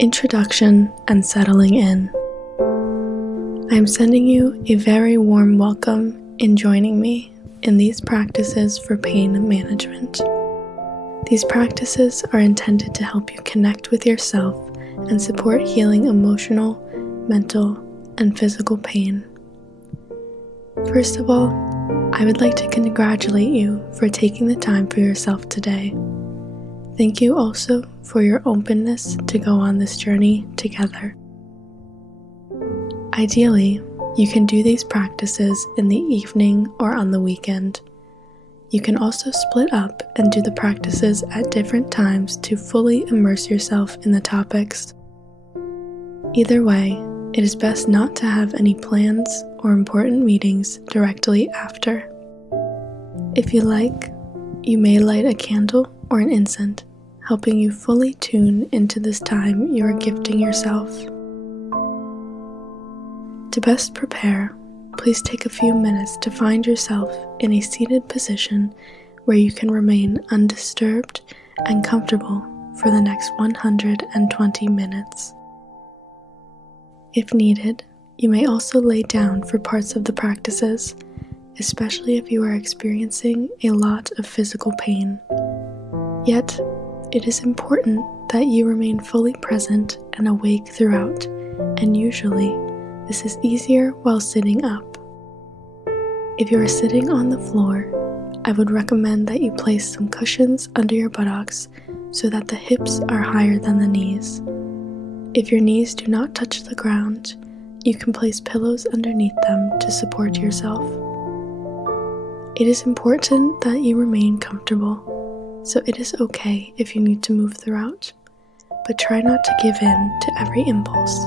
Introduction and settling in. I am sending you a very warm welcome in joining me in these practices for pain management. These practices are intended to help you connect with yourself and support healing emotional, mental, and physical pain. First of all, I would like to congratulate you for taking the time for yourself today. Thank you also for your openness to go on this journey together. Ideally, you can do these practices in the evening or on the weekend. You can also split up and do the practices at different times to fully immerse yourself in the topics. Either way, it is best not to have any plans or important meetings directly after. If you like, you may light a candle or an incense, helping you fully tune into this time you are gifting yourself. To best prepare, please take a few minutes to find yourself in a seated position where you can remain undisturbed and comfortable for the next 120 minutes. If needed, you may also lay down for parts of the practices, especially if you are experiencing a lot of physical pain. Yet, it is important that you remain fully present and awake throughout, and usually, this is easier while sitting up. If you are sitting on the floor, I would recommend that you place some cushions under your buttocks so that the hips are higher than the knees. If your knees do not touch the ground, you can place pillows underneath them to support yourself. It is important that you remain comfortable, so it is okay if you need to move throughout, but try not to give in to every impulse.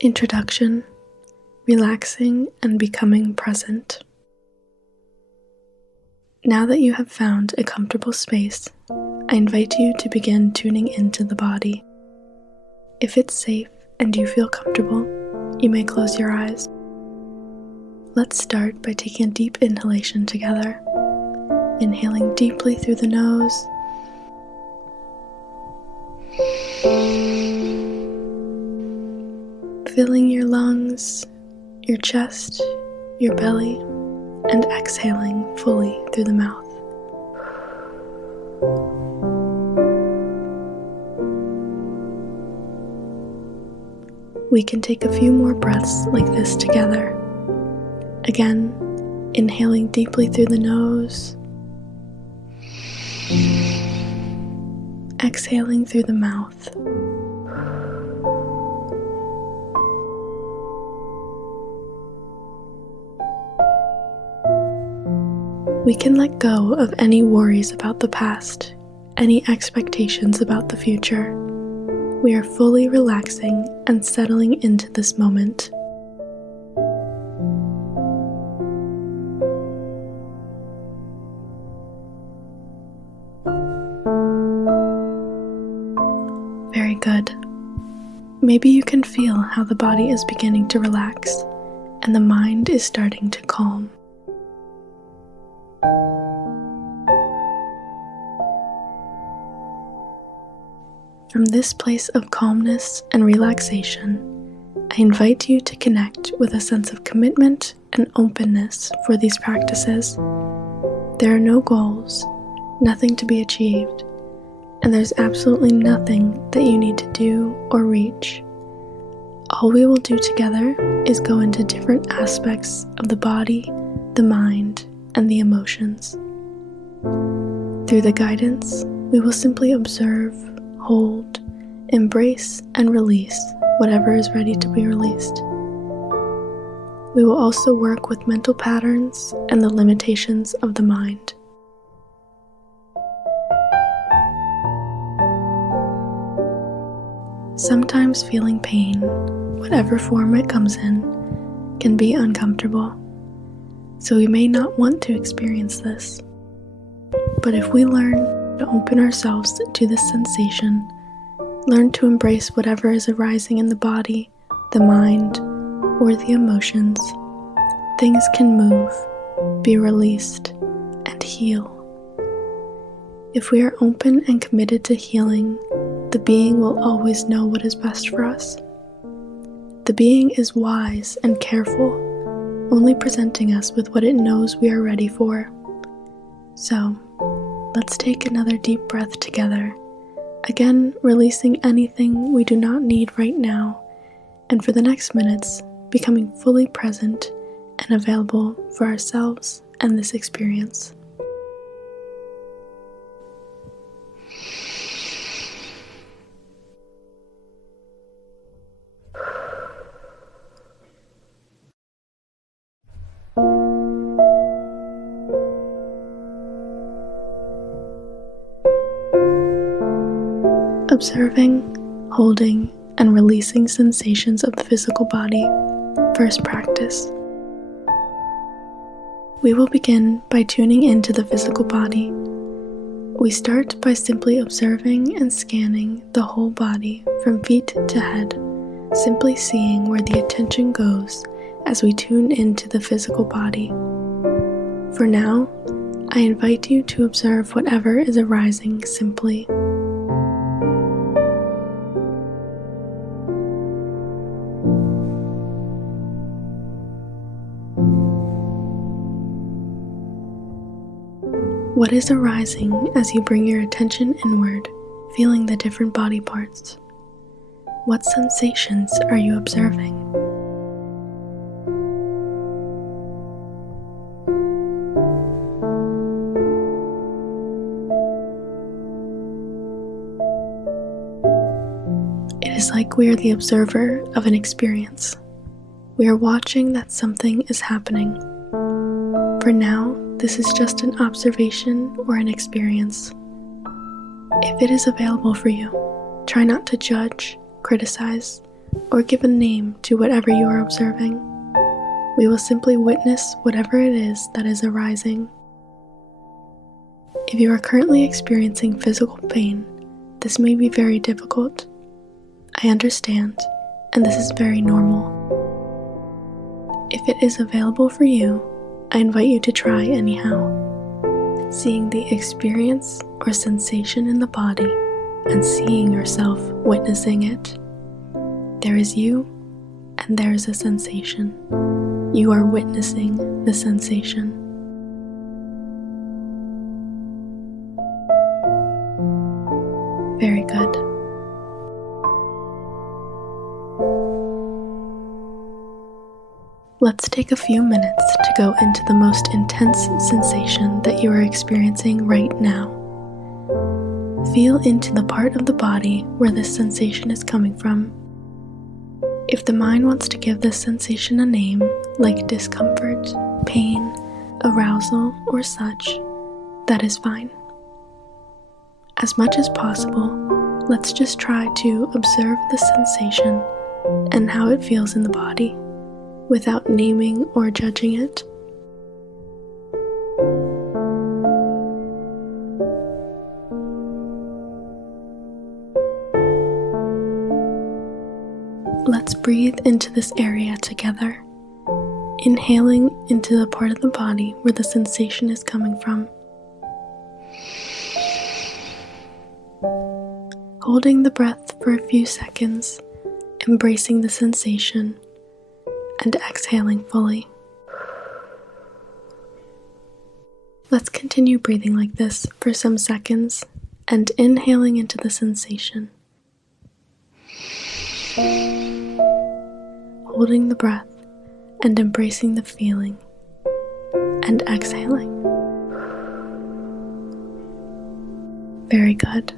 Introduction, relaxing and becoming present. Now that you have found a comfortable space, I invite you to begin tuning into the body. If it's safe and you feel comfortable, you may close your eyes. Let's start by taking a deep inhalation together. Inhaling deeply through the nose. Filling your lungs, your chest, your belly, and exhaling fully through the mouth. We can take a few more breaths like this together. Again, inhaling deeply through the nose, exhaling through the mouth. We can let go of any worries about the past, any expectations about the future. We are fully relaxing and settling into this moment. Very good. Maybe you can feel how the body is beginning to relax and the mind is starting to calm. From this place of calmness and relaxation, I invite you to connect with a sense of commitment and openness for these practices. There are no goals, nothing to be achieved, and there's absolutely nothing that you need to do or reach. All we will do together is go into different aspects of the body, the mind, and the emotions. Through the guidance, we will simply observe, hold, embrace, and release whatever is ready to be released. We will also work with mental patterns and the limitations of the mind. Sometimes feeling pain, whatever form it comes in, can be uncomfortable, so we may not want to experience this. But if we learn to open ourselves to this sensation, learn to embrace whatever is arising in the body, the mind, or the emotions, things can move, be released, and heal. If we are open and committed to healing, the being will always know what is best for us. The being is wise and careful, only presenting us with what it knows we are ready for. So, let's take another deep breath together, again releasing anything we do not need right now, and for the next minutes, becoming fully present and available for ourselves and this experience. Observing, holding, and releasing sensations of the physical body. First practice. We will begin by tuning into the physical body. We start by simply observing and scanning the whole body from feet to head, simply seeing where the attention goes as we tune into the physical body. For now, I invite you to observe whatever is arising simply. What is arising as you bring your attention inward, feeling the different body parts? What sensations are you observing? It is like we are the observer of an experience. We are watching that something is happening. For now, this is just an observation or an experience. If it is available for you, try not to judge, criticize, or give a name to whatever you are observing. We will simply witness whatever it is that is arising. If you are currently experiencing physical pain, this may be very difficult. I understand, and this is very normal. If it is available for you, I invite you to try anyhow, seeing the experience or sensation in the body and seeing yourself witnessing it. There is you and there is a sensation. You are witnessing the sensation. Very good. Let's take a few minutes to go into the most intense sensation that you are experiencing right now. Feel into the part of the body where this sensation is coming from. If the mind wants to give this sensation a name, like discomfort, pain, arousal, or such, that is fine. As much as possible, let's just try to observe the sensation and how it feels in the body, without naming or judging it. Let's breathe into this area together, inhaling into the part of the body where the sensation is coming from. Holding the breath for a few seconds, embracing the sensation, and exhaling fully. Let's continue breathing like this for some seconds and inhaling into the sensation. holding the breath and embracing the feeling, and exhaling. Very good.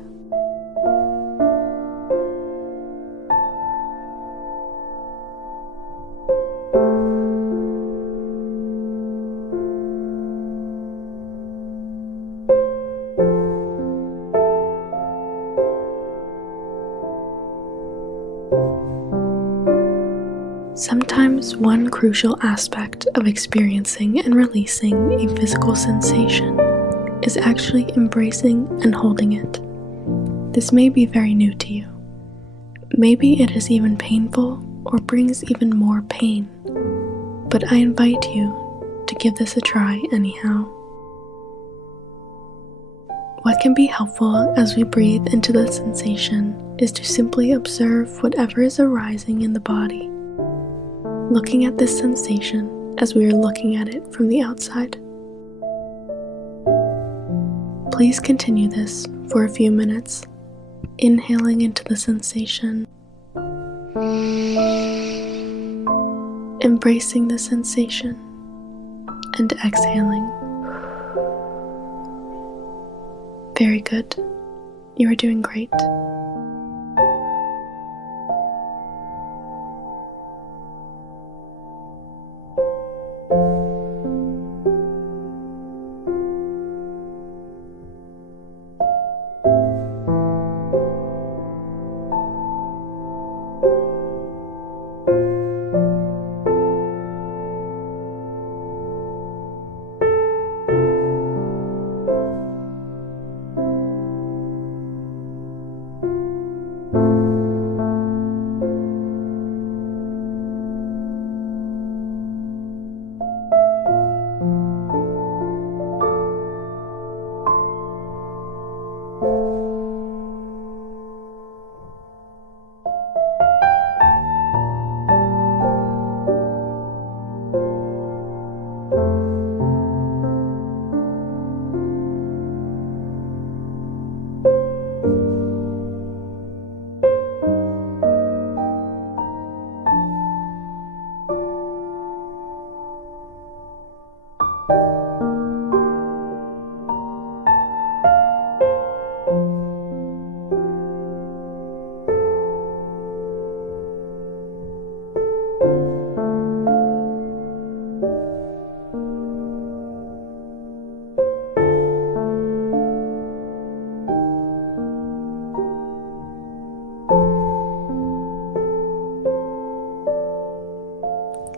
Sometimes one crucial aspect of experiencing and releasing a physical sensation is actually embracing and holding it. This may be very new to you. Maybe it is even painful or brings even more pain, but I invite you to give this a try anyhow. What can be helpful as we breathe into the sensation is to simply observe whatever is arising in the body, looking at this sensation as we are looking at it from the outside. Please continue this for a few minutes, inhaling into the sensation, embracing the sensation, and exhaling. Very good. You are doing great.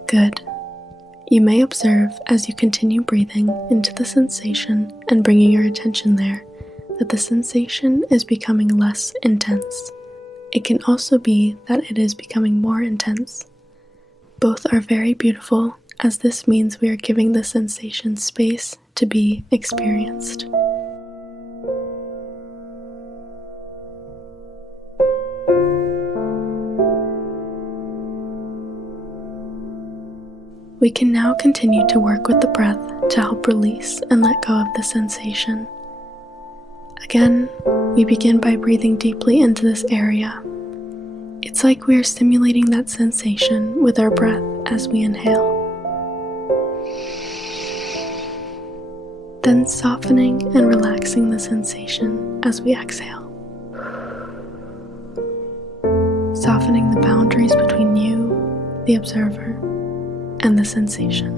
Good. You may observe as you continue breathing into the sensation and bringing your attention there that the sensation is becoming less intense. It can also be that it is becoming more intense. Both are very beautiful, as this means we are giving the sensation space to be experienced. We can now continue to work with the breath to help release and let go of the sensation. Again, we begin by breathing deeply into this area. It's like we are stimulating that sensation with our breath as we inhale. Then softening and relaxing the sensation as we exhale. Softening the boundaries between you, the observer, and the sensation.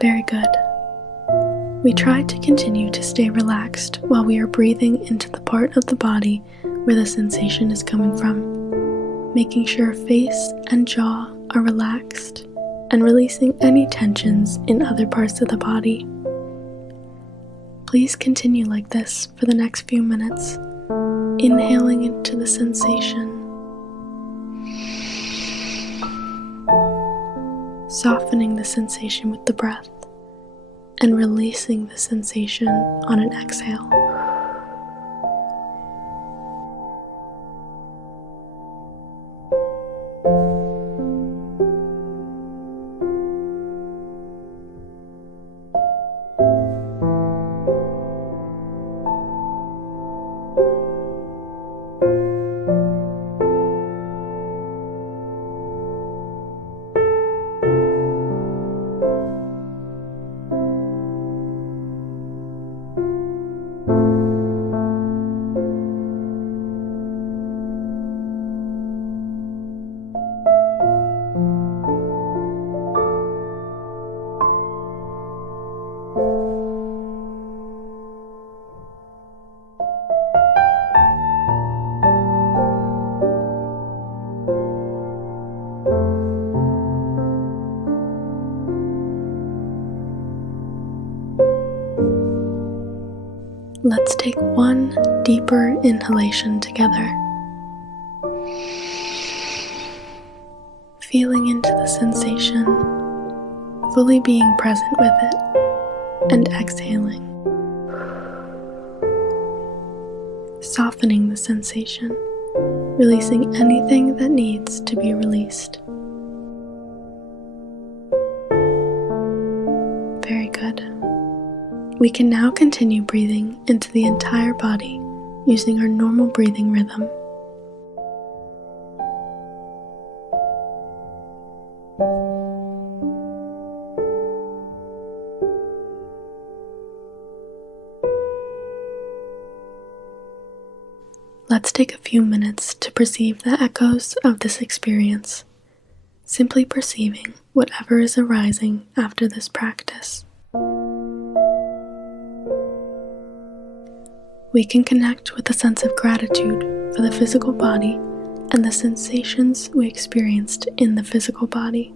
Very good. We try to continue to stay relaxed while we are breathing into the part of the body where the sensation is coming from, making sure face and jaw are relaxed and releasing any tensions in other parts of the body. Please continue like this for the next few minutes, inhaling into the sensation, softening the sensation with the breath, and releasing the sensation on an exhale. Let's take one deeper inhalation together. Feeling into the sensation, fully being present with it, and exhaling. Softening the sensation, releasing anything that needs to be released. Very good. We can now continue breathing into the entire body using our normal breathing rhythm. Let's take a few minutes to perceive the echoes of this experience, simply perceiving whatever is arising after this practice. We can connect with a sense of gratitude for the physical body and the sensations we experienced in the physical body.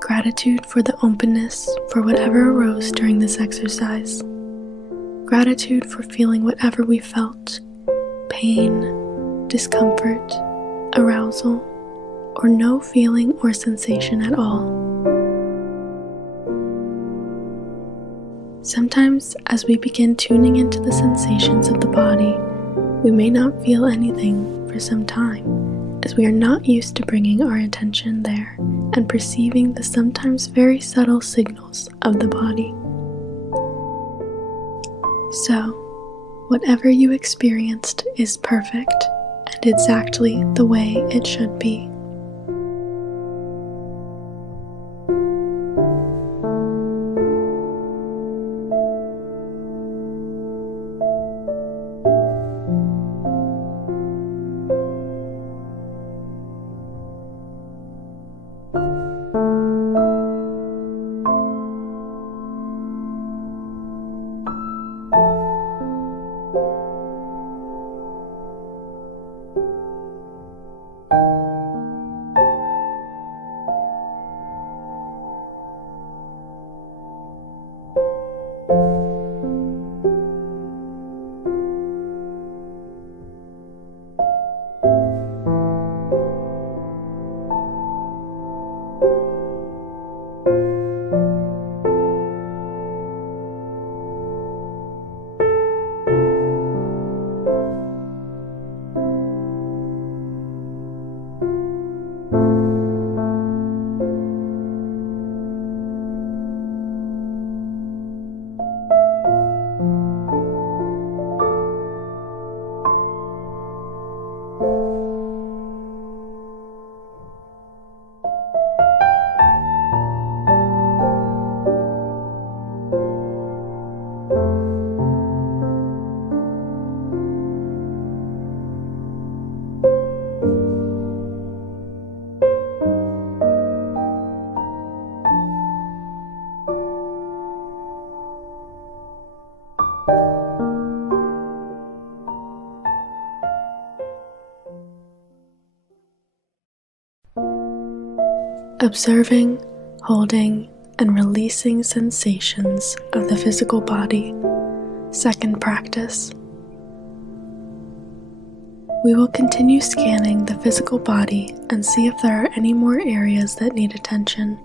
Gratitude for the openness for whatever arose during this exercise. Gratitude for feeling whatever we felt, pain, discomfort, arousal, or no feeling or sensation at all. Sometimes, as we begin tuning into the sensations of the body, we may not feel anything for some time, as we are not used to bringing our attention there and perceiving the sometimes very subtle signals of the body. So, whatever you experienced is perfect and exactly the way it should be. Observing, holding, and releasing sensations of the physical body. Second practice. We will continue scanning the physical body and see if there are any more areas that need attention.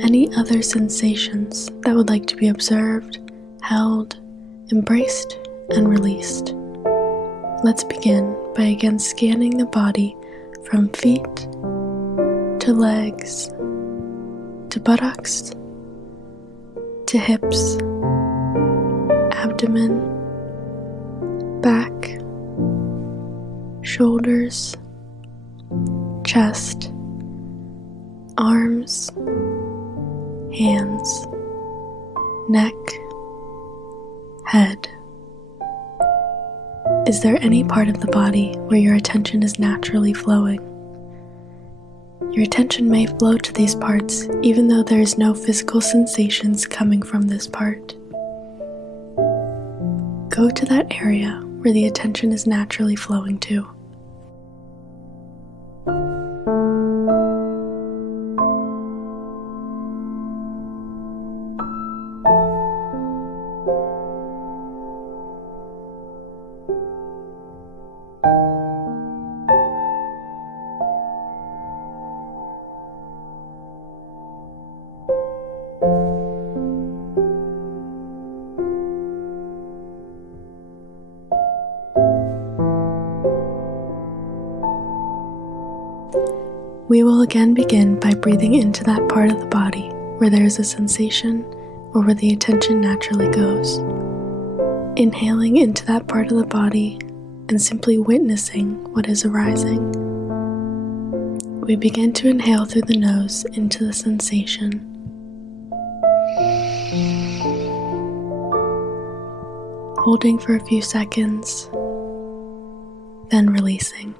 Any other sensations that would like to be observed, held, embraced, and released. Let's begin by again scanning the body from feet to legs, to buttocks, to hips, abdomen, back, shoulders, chest, arms, hands, neck, head. Is there any part of the body where your attention is naturally flowing? Your attention may flow to these parts even though there is no physical sensations coming from this part. Go to that area where the attention is naturally flowing to. We will again begin by breathing into that part of the body where there is a sensation or where the attention naturally goes. Inhaling into that part of the body and simply witnessing what is arising. We begin to inhale through the nose into the sensation. Holding for a few seconds, then releasing.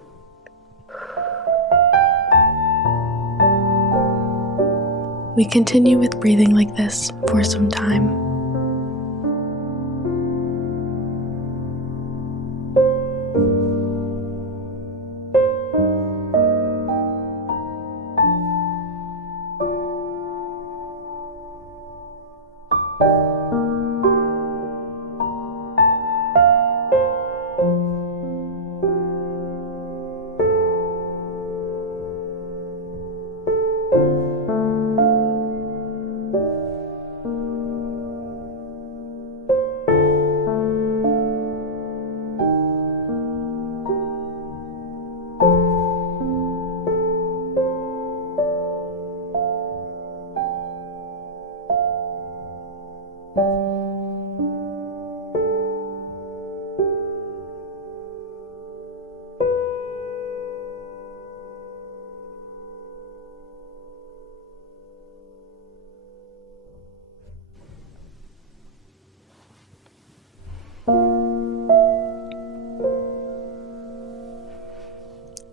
We continue with breathing like this for some time.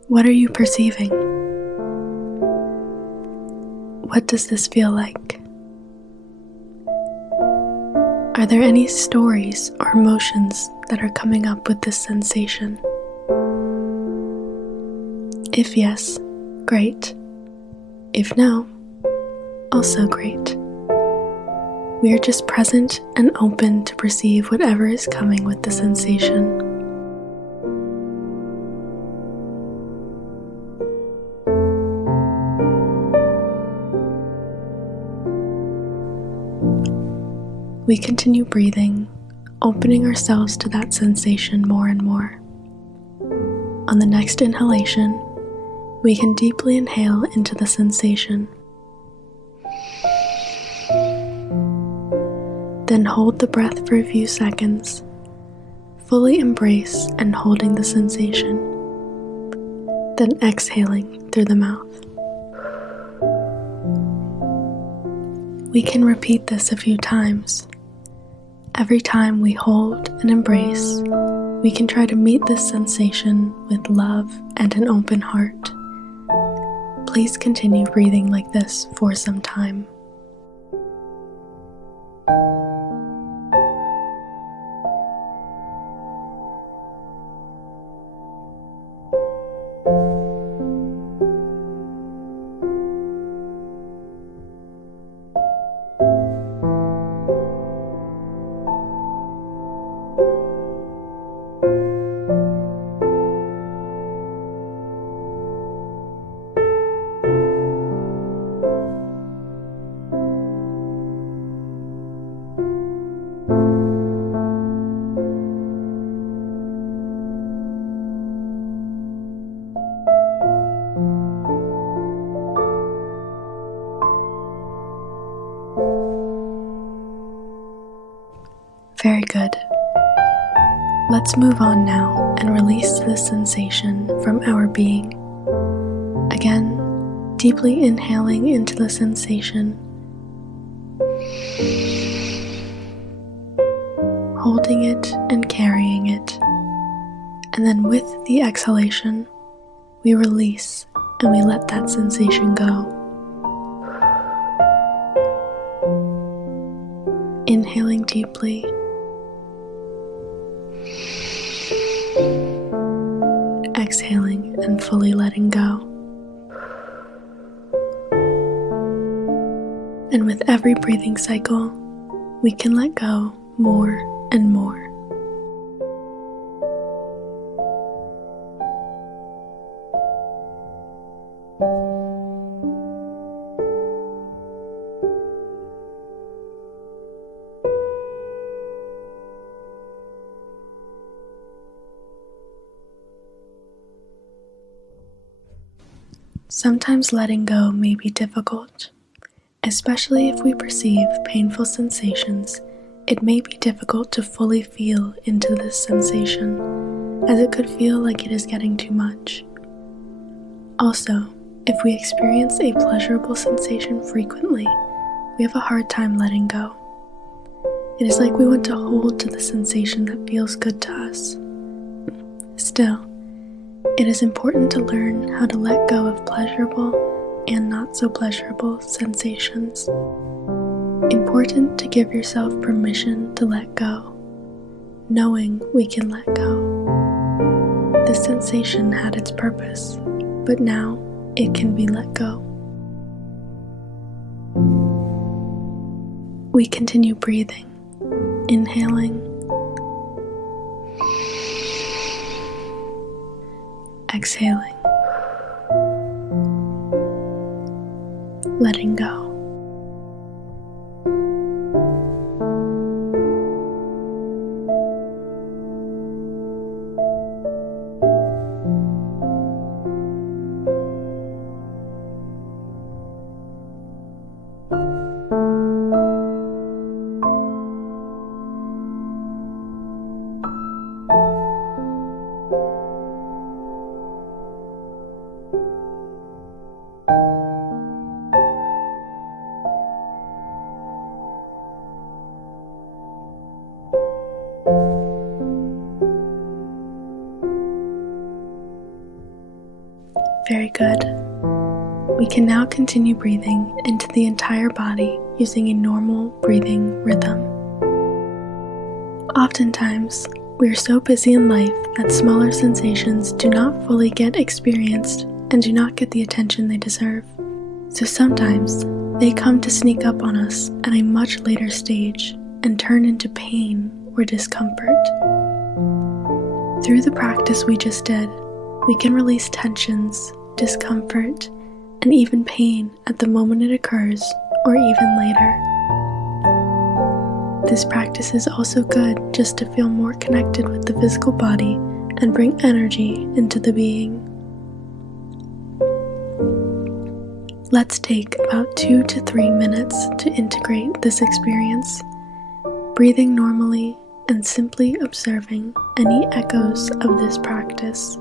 What are you perceiving? What does this feel like? Are there any stories or emotions that are coming up with this sensation? If yes, great. If no, also great. We are just present and open to perceive whatever is coming with the sensation. We continue breathing, opening ourselves to that sensation more and more. On the next inhalation, we can deeply inhale into the sensation. Then hold the breath for a few seconds, fully embrace and holding the sensation. Then exhaling through the mouth. We can repeat this a few times. Every time we hold and embrace, we can try to meet this sensation with love and an open heart. Please continue breathing like this for some time. Very good. Let's move on now and release this sensation from our being. Again, deeply inhaling into the sensation, holding it and carrying it, and then with the exhalation, we release and we let that sensation go. Inhaling deeply, exhaling and fully letting go. And with every breathing cycle, we can let go more and more. Sometimes letting go may be difficult, especially if we perceive painful sensations. It may be difficult to fully feel into this sensation, as it could feel like it is getting too much. Also, if we experience a pleasurable sensation frequently, we have a hard time letting go. It is like we want to hold to the sensation that feels good to us. Still, it is important to learn how to let go of pleasurable and not so pleasurable sensations. Important to give yourself permission to let go, knowing we can let go. This sensation had its purpose, but now it can be let go. We continue breathing, inhaling, exhaling, letting go. Very good. We can now continue breathing into the entire body using a normal breathing rhythm. Oftentimes, we are so busy in life that smaller sensations do not fully get experienced and do not get the attention they deserve. So sometimes, they come to sneak up on us at a much later stage and turn into pain or discomfort. Through the practice we just did, we can release tensions, discomfort, and even pain at the moment it occurs or even later. This practice is also good just to feel more connected with the physical body and bring energy into the being. Let's take about 2 to 3 minutes to integrate this experience, breathing normally and simply observing any echoes of this practice.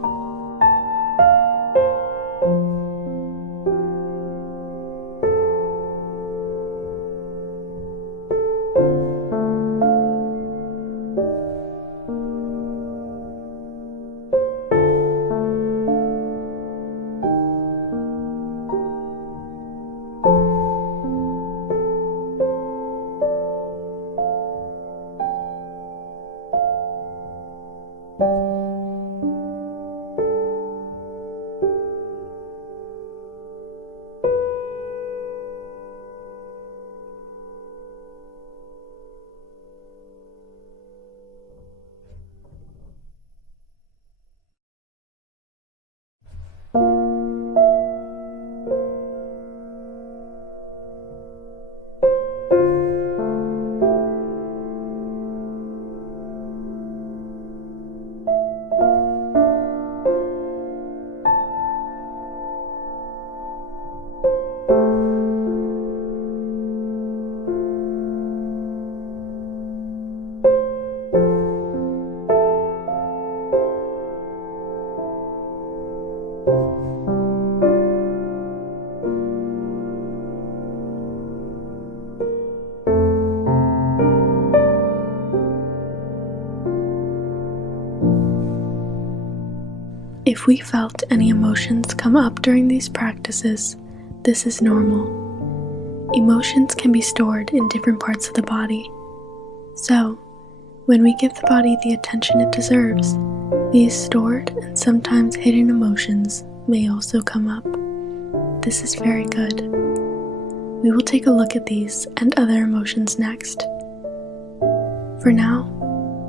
If we felt any emotions come up during these practices, this is normal. Emotions can be stored in different parts of the body. So, when we give the body the attention it deserves, these stored and sometimes hidden emotions may also come up. This is very good. We will take a look at these and other emotions next. For now,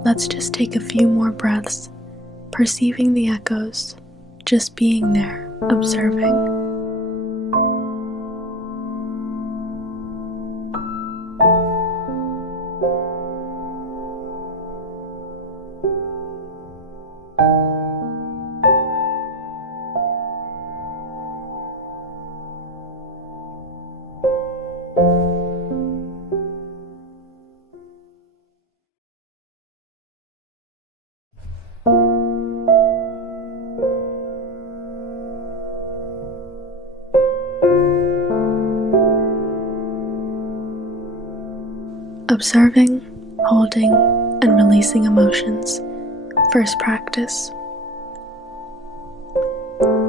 let's just take a few more breaths, perceiving the echoes, just being there, observing. Observing, holding, and releasing emotions. First practice.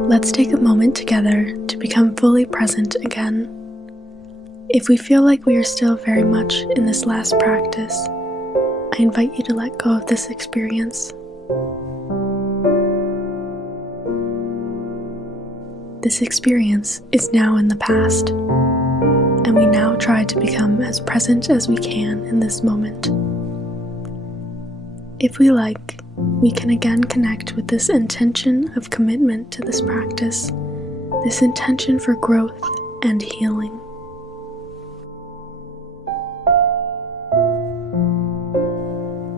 Let's take a moment together to become fully present again. If we feel like we are still very much in this last practice, I invite you to let go of this experience. This experience is now in the past, and we now try to become as present as we can in this moment. If we like, we can again connect with this intention of commitment to this practice, this intention for growth and healing.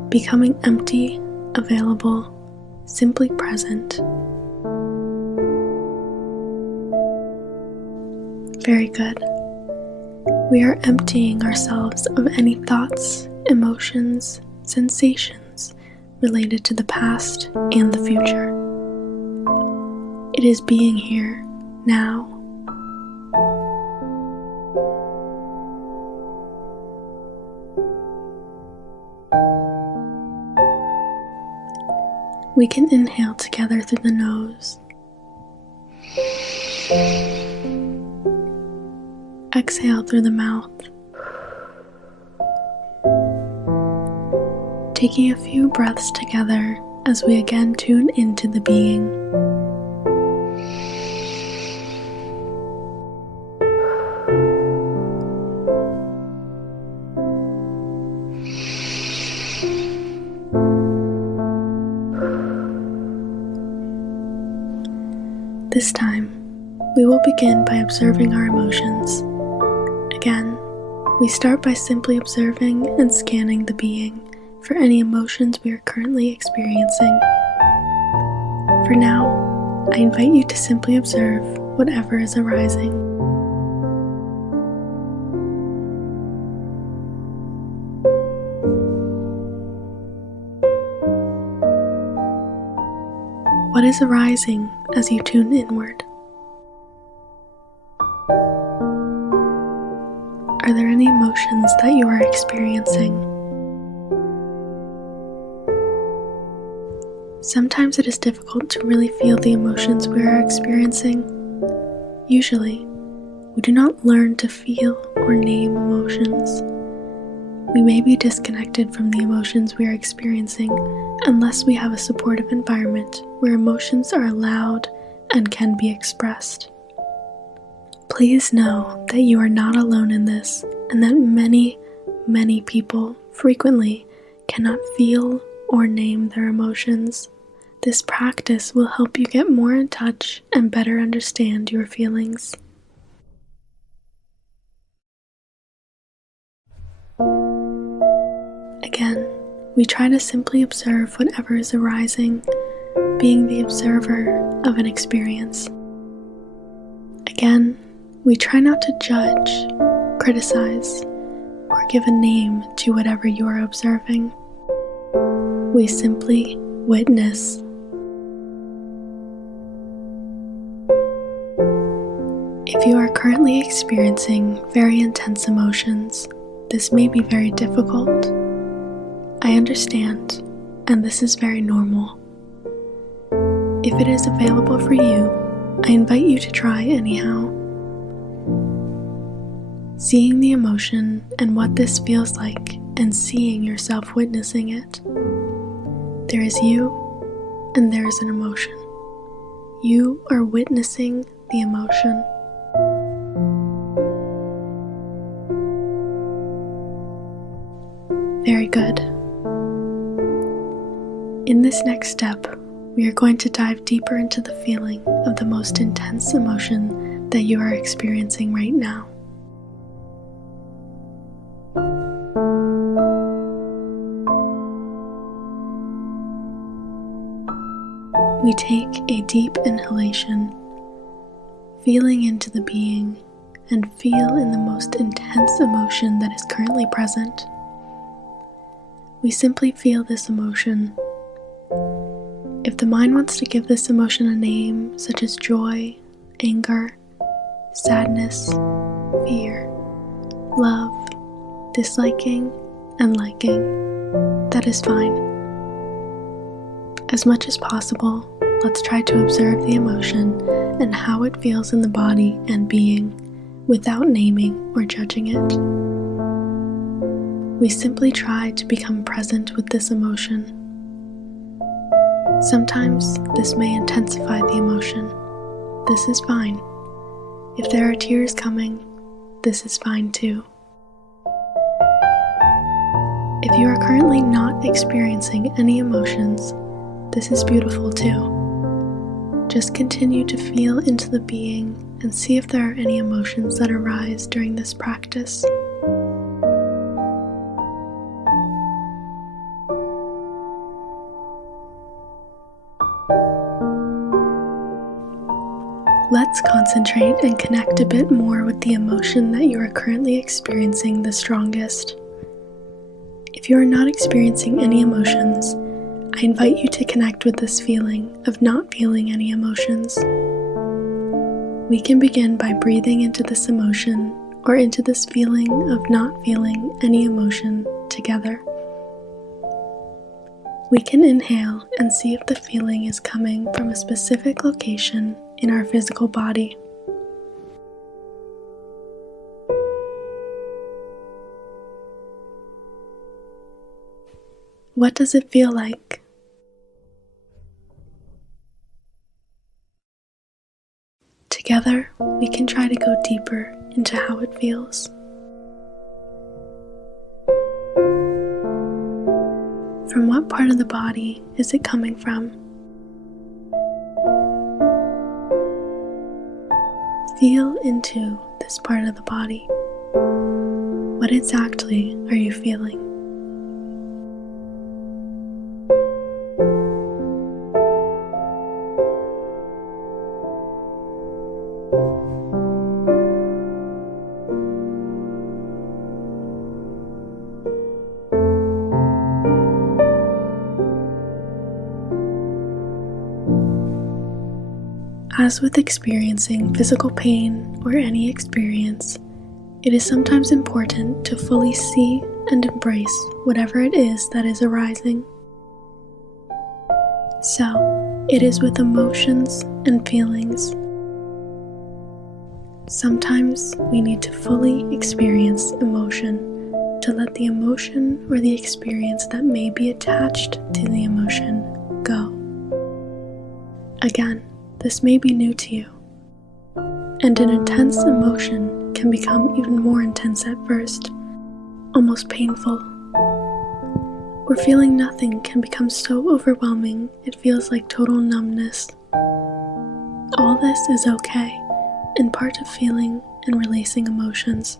Becoming empty, available, simply present. Very good. We are emptying ourselves of any thoughts, emotions, sensations related to the past and the future. It is being here, now. We can inhale together through the nose. Exhale through the mouth. Taking a few breaths together as we again tune into the being. This time, we will begin by observing our emotions. Again, we start by simply observing and scanning the being for any emotions we are currently experiencing. For now, I invite you to simply observe whatever is arising. What is arising as you tune inward? Are there any emotions that you are experiencing? Sometimes it is difficult to really feel the emotions we are experiencing. Usually, we do not learn to feel or name emotions. We may be disconnected from the emotions we are experiencing unless we have a supportive environment where emotions are allowed and can be expressed. Please know that you are not alone in this, and that many, many people frequently cannot feel or name their emotions. This practice will help you get more in touch and better understand your feelings. Again, we try to simply observe whatever is arising, being the observer of an experience. Again, we try not to judge, criticize, or give a name to whatever you are observing. We simply witness. If you are currently experiencing very intense emotions, this may be very difficult. I understand, and this is very normal. If it is available for you, I invite you to try anyhow. Seeing the emotion and what this feels like, and seeing yourself witnessing it. There is you, and there is an emotion. You are witnessing the emotion. Very good. In this next step, we are going to dive deeper into the feeling of the most intense emotion that you are experiencing right now. We take a deep inhalation, feeling into the being, and feel in the most intense emotion that is currently present. We simply feel this emotion. If the mind wants to give this emotion a name, such as joy, anger, sadness, fear, love, disliking, and liking, that is fine. As much as possible, let's try to observe the emotion and how it feels in the body and being without naming or judging it. We simply try to become present with this emotion. Sometimes this may intensify the emotion. This is fine. If there are tears coming, this is fine too. If you are currently not experiencing any emotions, this is beautiful too. Just continue to feel into the being and see if there are any emotions that arise during this practice. Let's concentrate and connect a bit more with the emotion that you are currently experiencing the strongest. If you are not experiencing any emotions, I invite you to connect with this feeling of not feeling any emotions. We can begin by breathing into this emotion or into this feeling of not feeling any emotion together. We can inhale and see if the feeling is coming from a specific location in our physical body. What does it feel like? Together, we can try to go deeper into how it feels. From what part of the body is it coming from? Feel into this part of the body. What exactly are you feeling? As with experiencing physical pain or any experience, it is sometimes important to fully see and embrace whatever it is that is arising. So, it is with emotions and feelings. Sometimes we need to fully experience emotion to let the emotion or the experience that may be attached to the emotion go. Again, this may be new to you, and an intense emotion can become even more intense at first, almost painful. Or feeling nothing can become so overwhelming it feels like total numbness. All this is okay, and part of feeling and releasing emotions.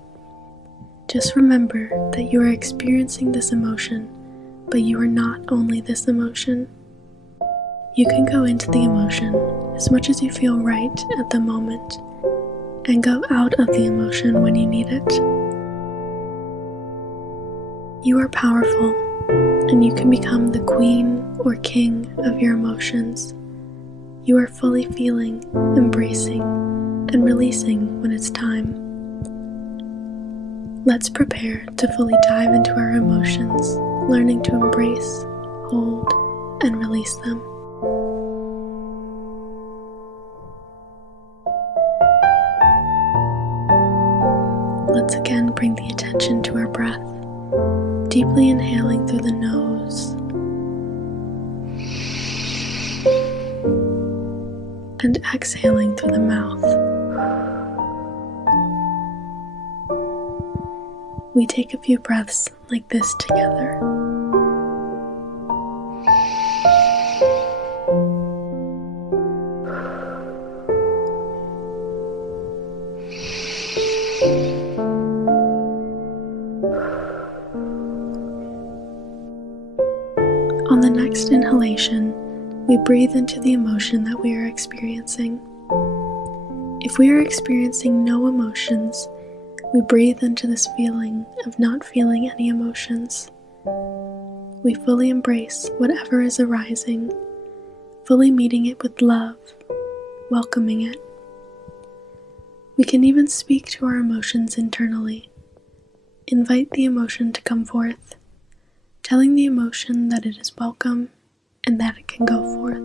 Just remember that you are experiencing this emotion, but you are not only this emotion. You can go into the emotion as much as you feel right at the moment, and go out of the emotion when you need it. You are powerful, and you can become the queen or king of your emotions. You are fully feeling, embracing, and releasing when it's time. Let's prepare to fully dive into our emotions, learning to embrace, hold, and release them. Let's again bring the attention to our breath, deeply inhaling through the nose and exhaling through the mouth. We take a few breaths like this together. On the next inhalation, we breathe into the emotion that we are experiencing. If we are experiencing no emotions, we breathe into this feeling of not feeling any emotions. We fully embrace whatever is arising, fully meeting it with love, welcoming it. We can even speak to our emotions internally. Invite the emotion to come forth, telling the emotion that it is welcome and that it can go forth.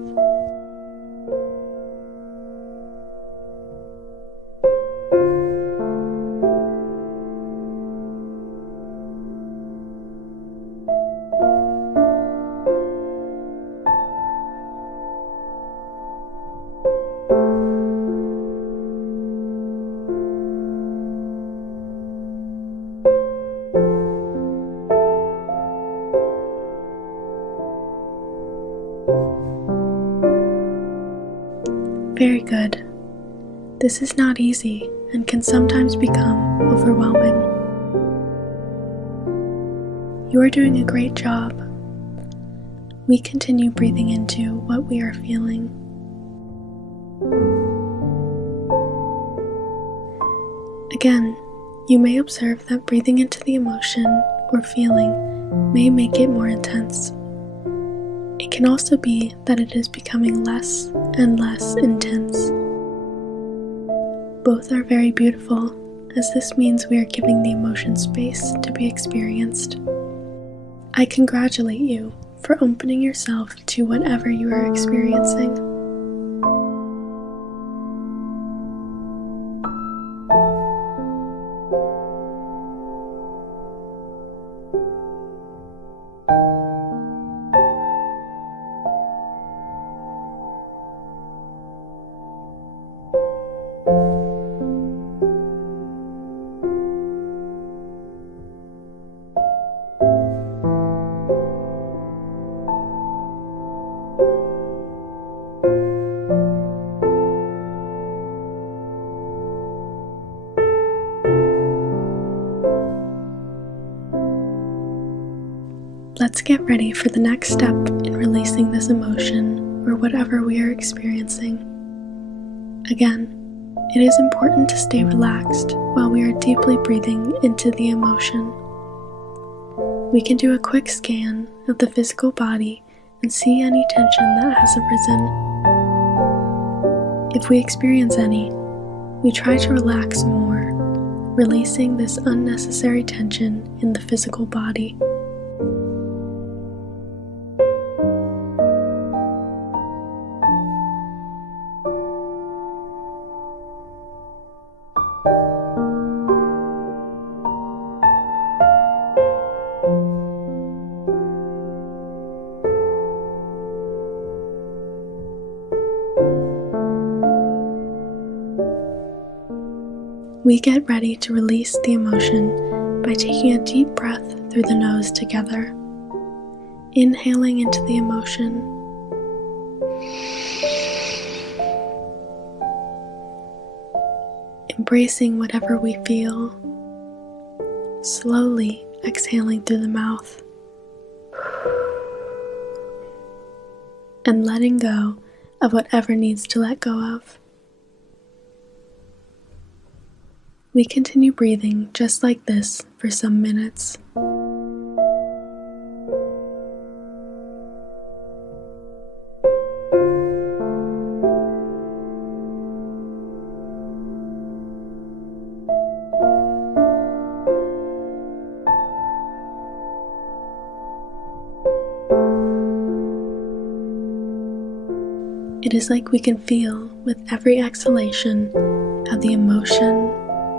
Very good. This is not easy and can sometimes become overwhelming. You are doing a great job. We continue breathing into what we are feeling. Again, you may observe that breathing into the emotion or feeling may make it more intense. It can also be that it is becoming less and less intense. Both are very beautiful, as this means we are giving the emotion space to be experienced. I congratulate you for opening yourself to whatever you are experiencing. Let's get ready for the next step in releasing this emotion or whatever we are experiencing. Again, it is important to stay relaxed while we are deeply breathing into the emotion. We can do a quick scan of the physical body and see any tension that has arisen. If we experience any, we try to relax more, releasing this unnecessary tension in the physical body. We get ready to release the emotion by taking a deep breath through the nose together, inhaling into the emotion, embracing whatever we feel, slowly exhaling through the mouth, and letting go of whatever needs to let go of. We continue breathing just like this for some minutes. It is like we can feel with every exhalation how the emotion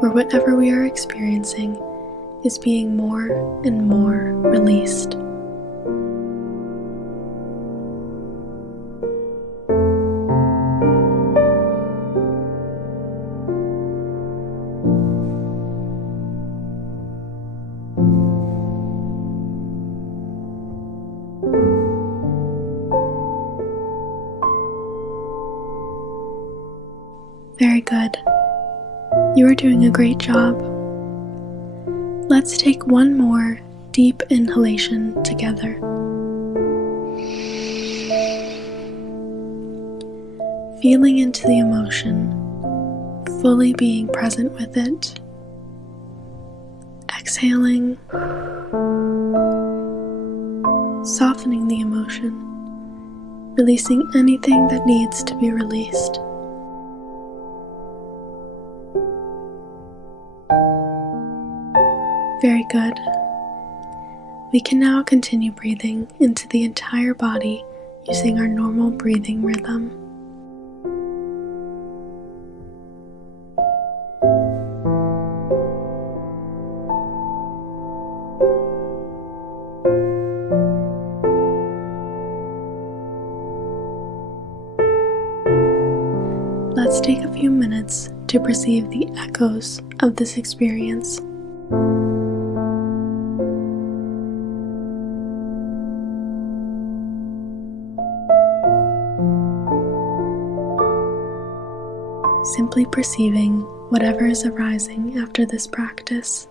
or whatever we are experiencing is being more and more released. Very good. You are doing a great job. Let's take one more deep inhalation together. Feeling into the emotion, fully being present with it. Exhaling, softening the emotion, releasing anything that needs to be released. Very good. We can now continue breathing into the entire body using our normal breathing rhythm. Let's take a few minutes to perceive the echoes of this experience. Simply perceiving whatever is arising after this practice.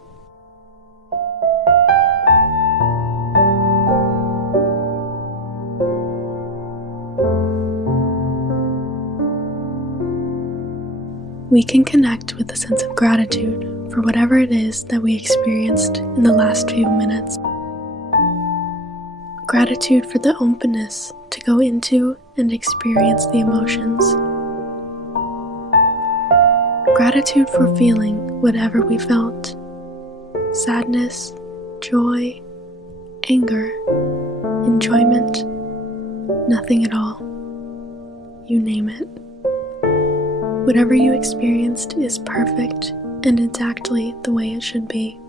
We can connect with a sense of gratitude for whatever it is that we experienced in the last few minutes. Gratitude for the openness to go into and experience the emotions. Gratitude for feeling whatever we felt. Sadness, joy, anger, enjoyment, nothing at all. You name it. Whatever you experienced is perfect and exactly the way it should be.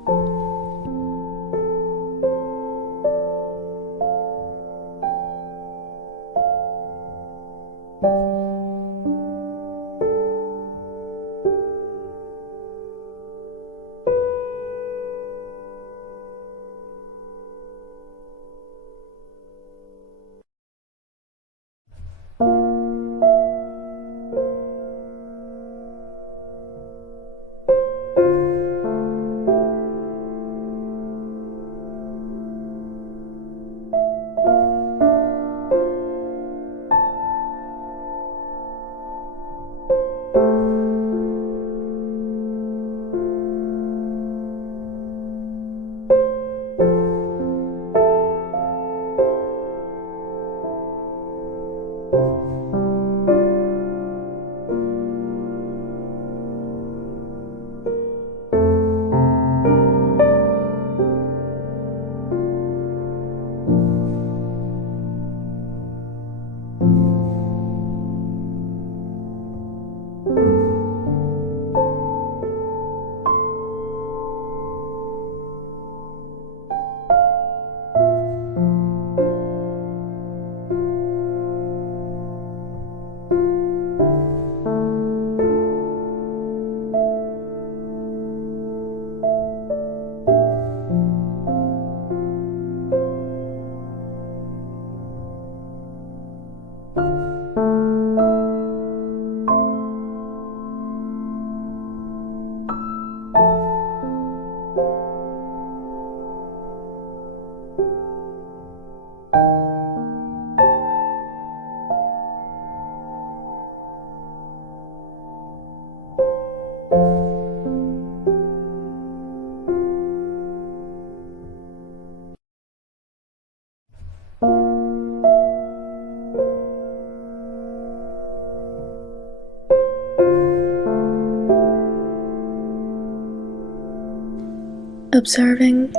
Observing,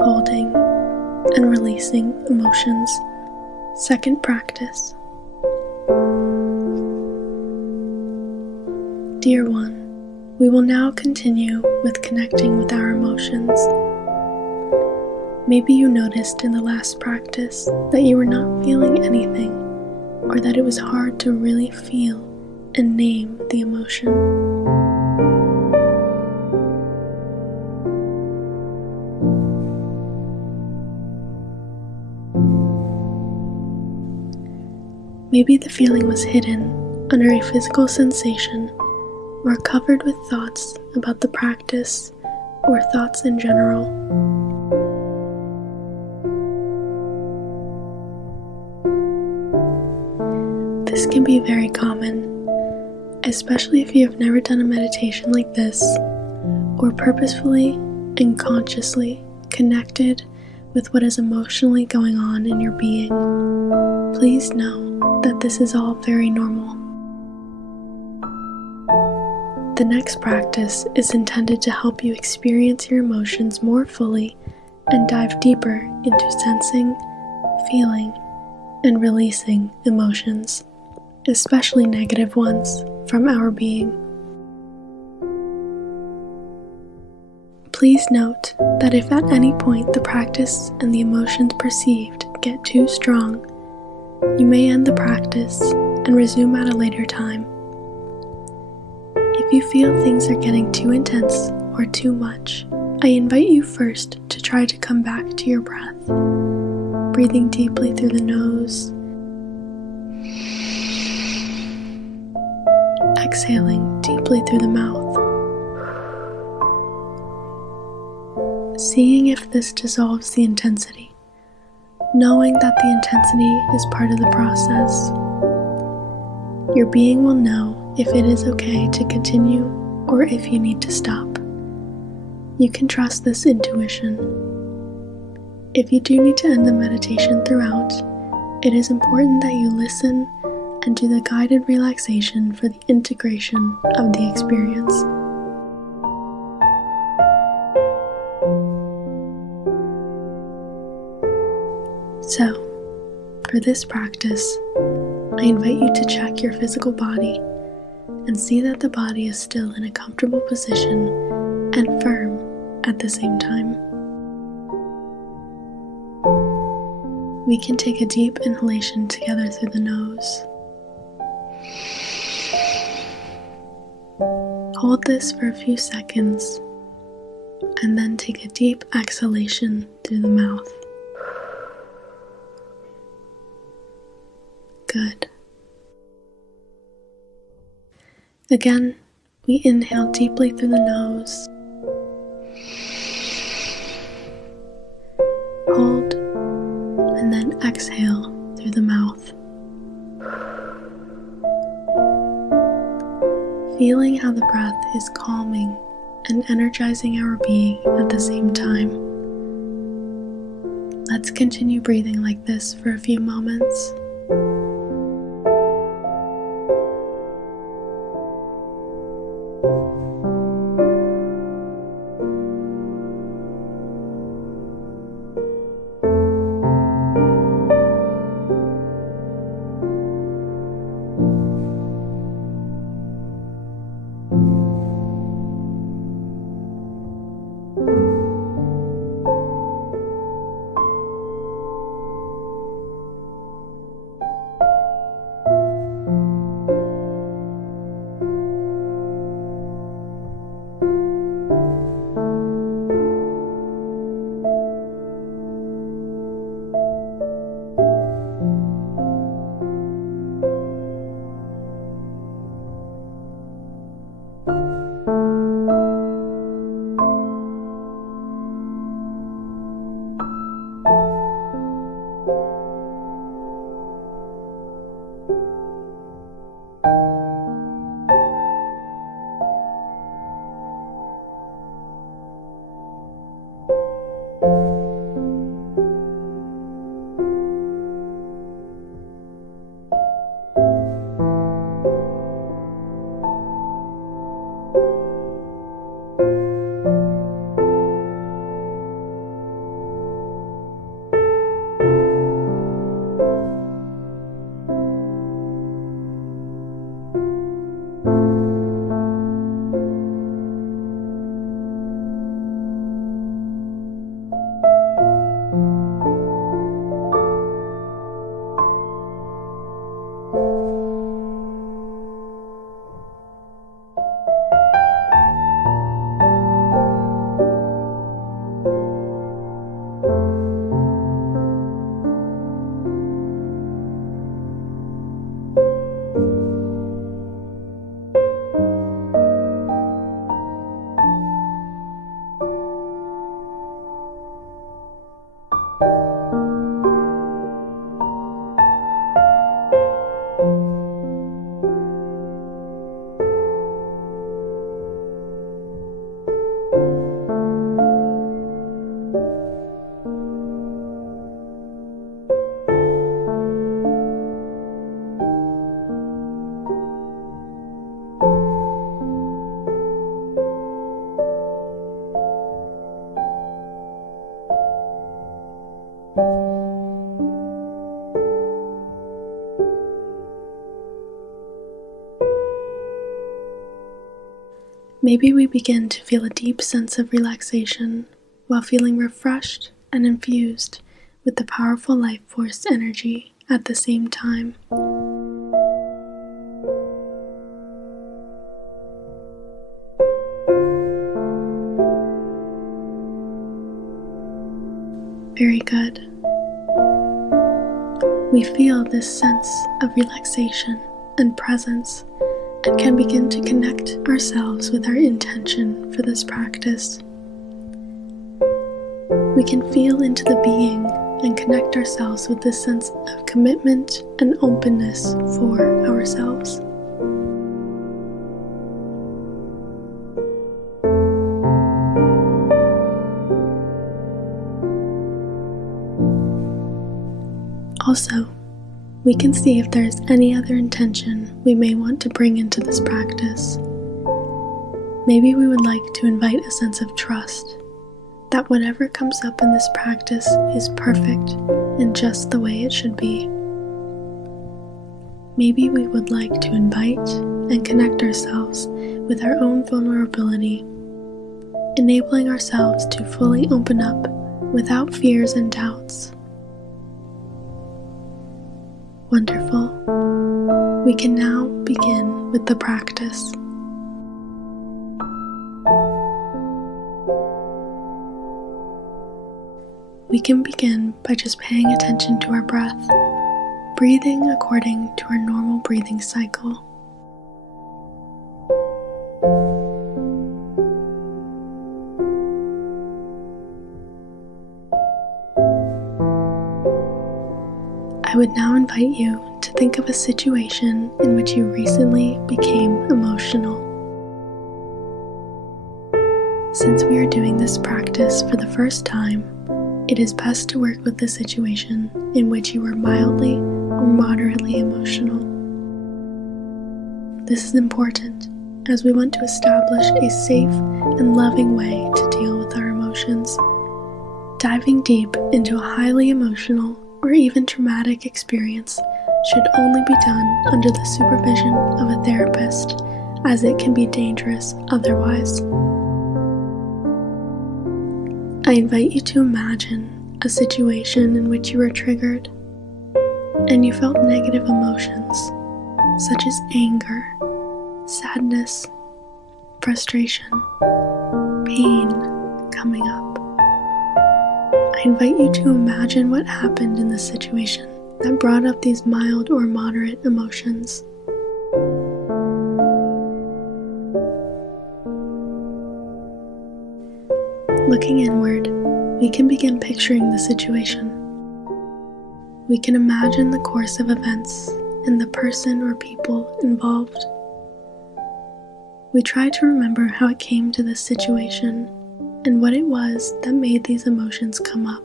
holding, and releasing emotions. Second practice. Dear one, we will now continue with connecting with our emotions. Maybe you noticed in the last practice that you were not feeling anything, or that it was hard to really feel and name the emotion. Maybe the feeling was hidden under a physical sensation or covered with thoughts about the practice or thoughts in general. This can be very common, especially if you have never done a meditation like this or purposefully and consciously connected with what is emotionally going on in your being. Please know that this is all very normal. The next practice is intended to help you experience your emotions more fully and dive deeper into sensing, feeling, and releasing emotions, especially negative ones, from our being. Please note that if at any point the practice and the emotions perceived get too strong, you may end the practice and resume at a later time. If you feel things are getting too intense or too much, I invite you first to try to come back to your breath, breathing deeply through the nose, exhaling deeply through the mouth. Seeing if this dissolves the intensity, knowing that the intensity is part of the process. Your being will know if it is okay to continue or if you need to stop. You can trust this intuition. If you do need to end the meditation throughout, it is important that you listen and do the guided relaxation for the integration of the experience. So, for this practice, I invite you to check your physical body and see that the body is still in a comfortable position and firm at the same time. We can take a deep inhalation together through the nose. Hold this for a few seconds and then take a deep exhalation through the mouth. Good. Again, we inhale deeply through the nose. Hold, and then exhale through the mouth. Feeling how the breath is calming and energizing our being at the same time. Let's continue breathing like this for a few moments. Maybe we begin to feel a deep sense of relaxation while feeling refreshed and infused with the powerful life force energy at the same time. Very good. We feel this sense of relaxation and presence and can begin to connect ourselves with our intention for this practice. We can feel into the being and connect ourselves with this sense of commitment and openness for ourselves. Also, we can see if there is any other intention we may want to bring into this practice. Maybe we would like to invite a sense of trust that whatever comes up in this practice is perfect and just the way it should be. Maybe we would like to invite and connect ourselves with our own vulnerability, enabling ourselves to fully open up without fears and doubts. Wonderful. We can now begin with the practice. We can begin by just paying attention to our breath, breathing according to our normal breathing cycle. I would now invite you to think of a situation in which you recently became emotional. Since we are doing this practice for the first time, it is best to work with the situation in which you were mildly or moderately emotional. This is important as we want to establish a safe and loving way to deal with our emotions. Diving deep into a highly emotional or even traumatic experience should only be done under the supervision of a therapist, as it can be dangerous otherwise. I invite you to imagine a situation in which you were triggered and you felt negative emotions such as anger, sadness, frustration, pain coming up. I invite you to imagine what happened in the situation that brought up these mild or moderate emotions. Looking inward, we can begin picturing the situation. We can imagine the course of events and the person or people involved. We try to remember how it came to this situation and what it was that made these emotions come up.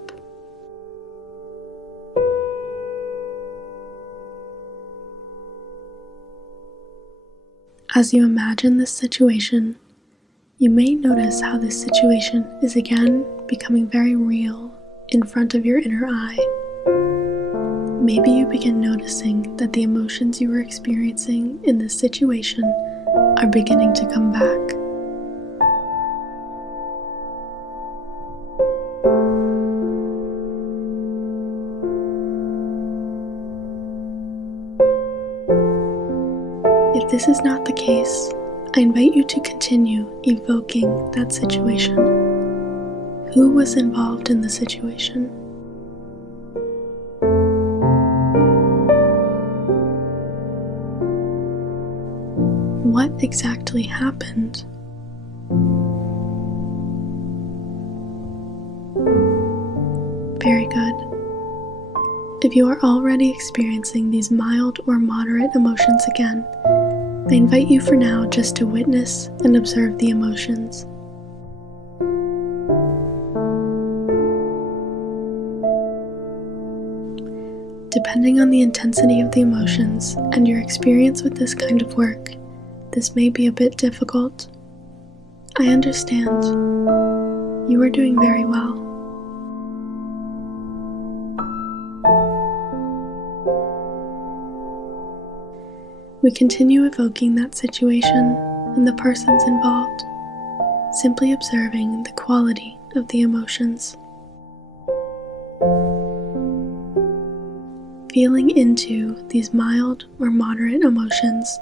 As you imagine this situation, you may notice how this situation is again becoming very real in front of your inner eye. Maybe you begin noticing that the emotions you were experiencing in this situation are beginning to come back. If this is not the case, I invite you to continue evoking that situation. Who was involved in the situation? What exactly happened? Very good. If you are already experiencing these mild or moderate emotions again, I invite you for now just to witness and observe the emotions. Depending on the intensity of the emotions and your experience with this kind of work, this may be a bit difficult. I understand. You are doing very well. We continue evoking that situation and the persons involved. simply observing the quality of the emotions. Feeling into these mild or moderate emotions.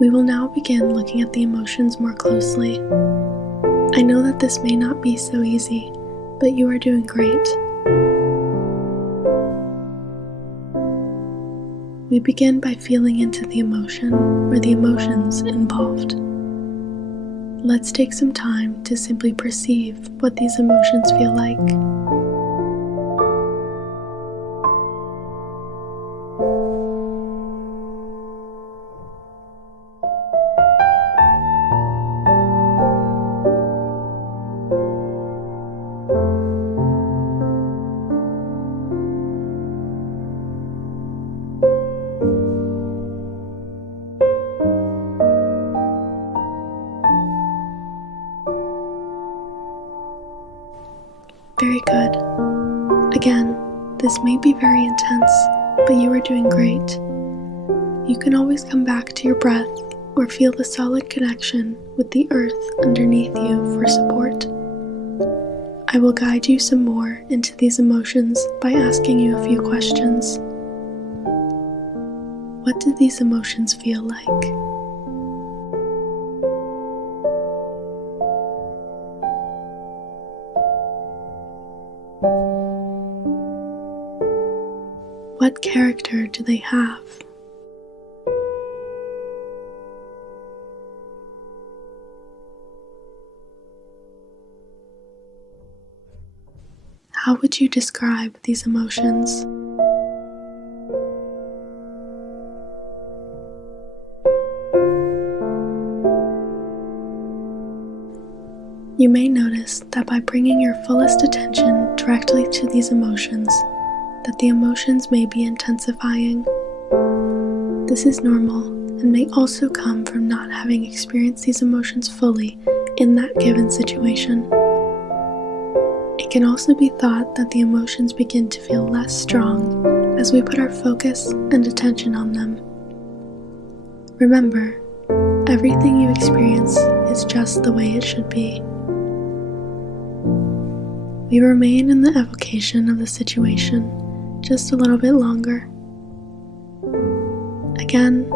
We will now begin looking at the emotions more closely. I know that this may not be so easy, but you are doing great. We begin by feeling into the emotion or the emotions involved. Let's take some time to simply perceive what these emotions feel like. Very good. Again, this may be very intense, but you are doing great. You can always come back to your breath or feel the solid connection with the earth underneath you for support. I will guide you some more into these emotions by asking you a few questions. What do these emotions feel like? What character do they have? How would you describe these emotions? You may notice that by bringing your fullest attention directly to these emotions, that the emotions may be intensifying. This is normal and may also come from not having experienced these emotions fully in that given situation. It can also be thought that the emotions begin to feel less strong as we put our focus and attention on them. Remember, everything you experience is just the way it should be. We remain in the evocation of the situation just a little bit longer. Again,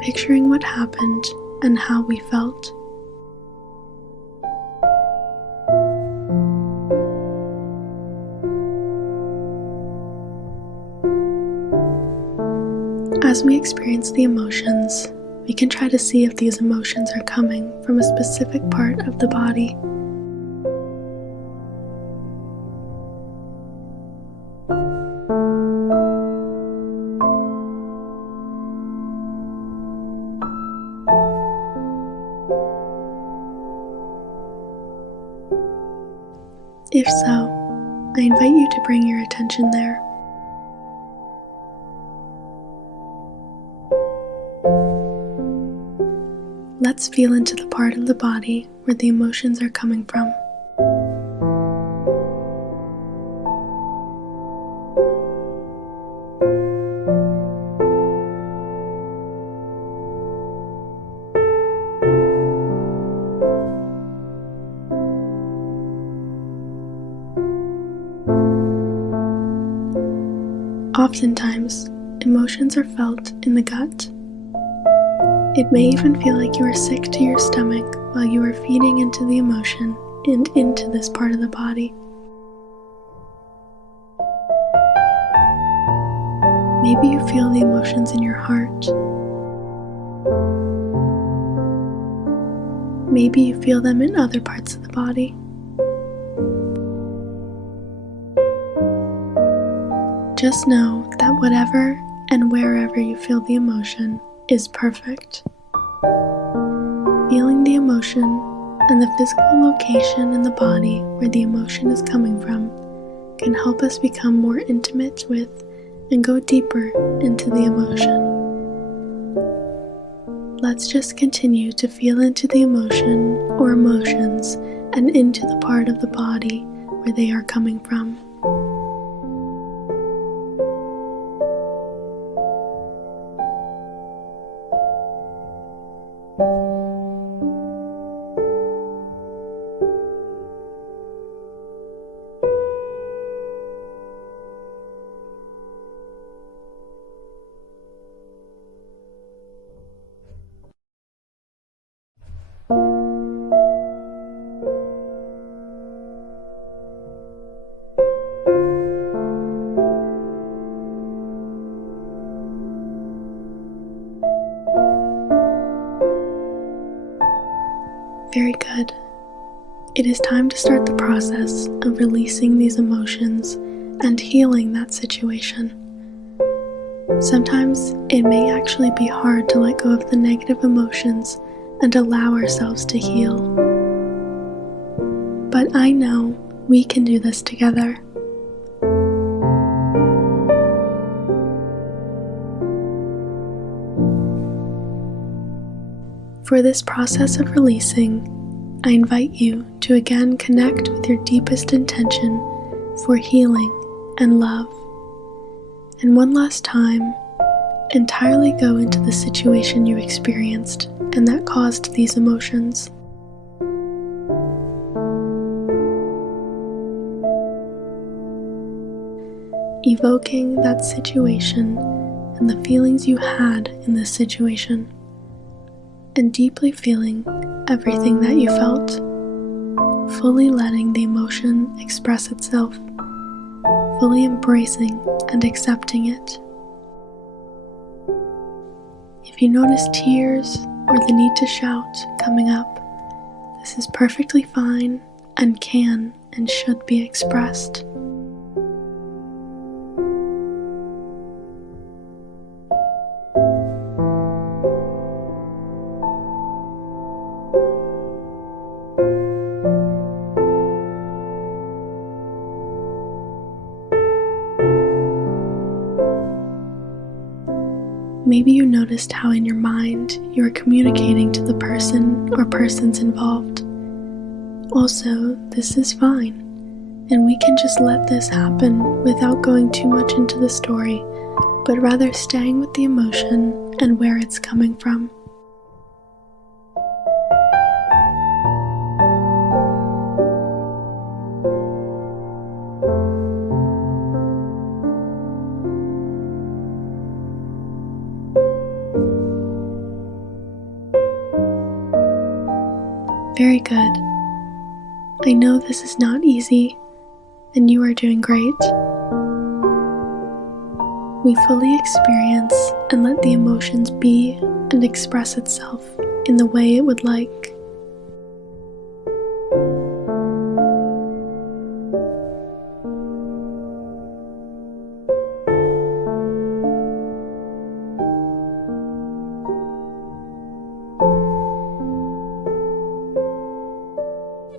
picturing what happened and how we felt. As we experience the emotions, we can try to see if these emotions are coming from a specific part of the body. If so, I invite you to bring your attention there. Let's feel into the part of the body where the emotions are coming from. Oftentimes, emotions are felt in the gut. It may even feel like you are sick to your stomach while you are feeding into the emotion and into this part of the body. Maybe you feel the emotions in your heart. Maybe you feel them in other parts of the body. Just know that whatever and wherever you feel the emotion is perfect. Feeling the emotion and the physical location in the body where the emotion is coming from can help us become more intimate with and go deeper into the emotion. Let's just continue to feel into the emotion or emotions and into the part of the body where they are coming from. Very good. It is time to start the process of releasing these emotions and healing that situation. Sometimes it may actually be hard to let go of the negative emotions and allow ourselves to heal. But I know we can do this together. For this process of releasing, I invite you to again connect with your deepest intention for healing and love. And one last time, entirely go into the situation you experienced and that caused these emotions. Evoking that situation and the feelings you had in this situation, and deeply feeling everything that you felt, fully letting the emotion express itself, fully embracing and accepting it. If you notice tears or the need to shout coming up, this is perfectly fine and can and should be expressed. Maybe you noticed how in your mind you are communicating to the person or persons involved. Also, this is fine, and we can just let this happen without going too much into the story, but rather staying with the emotion and where it's coming from. Very good. I know this is not easy, and you are doing great. We fully experience and let the emotions be and express itself in the way it would like.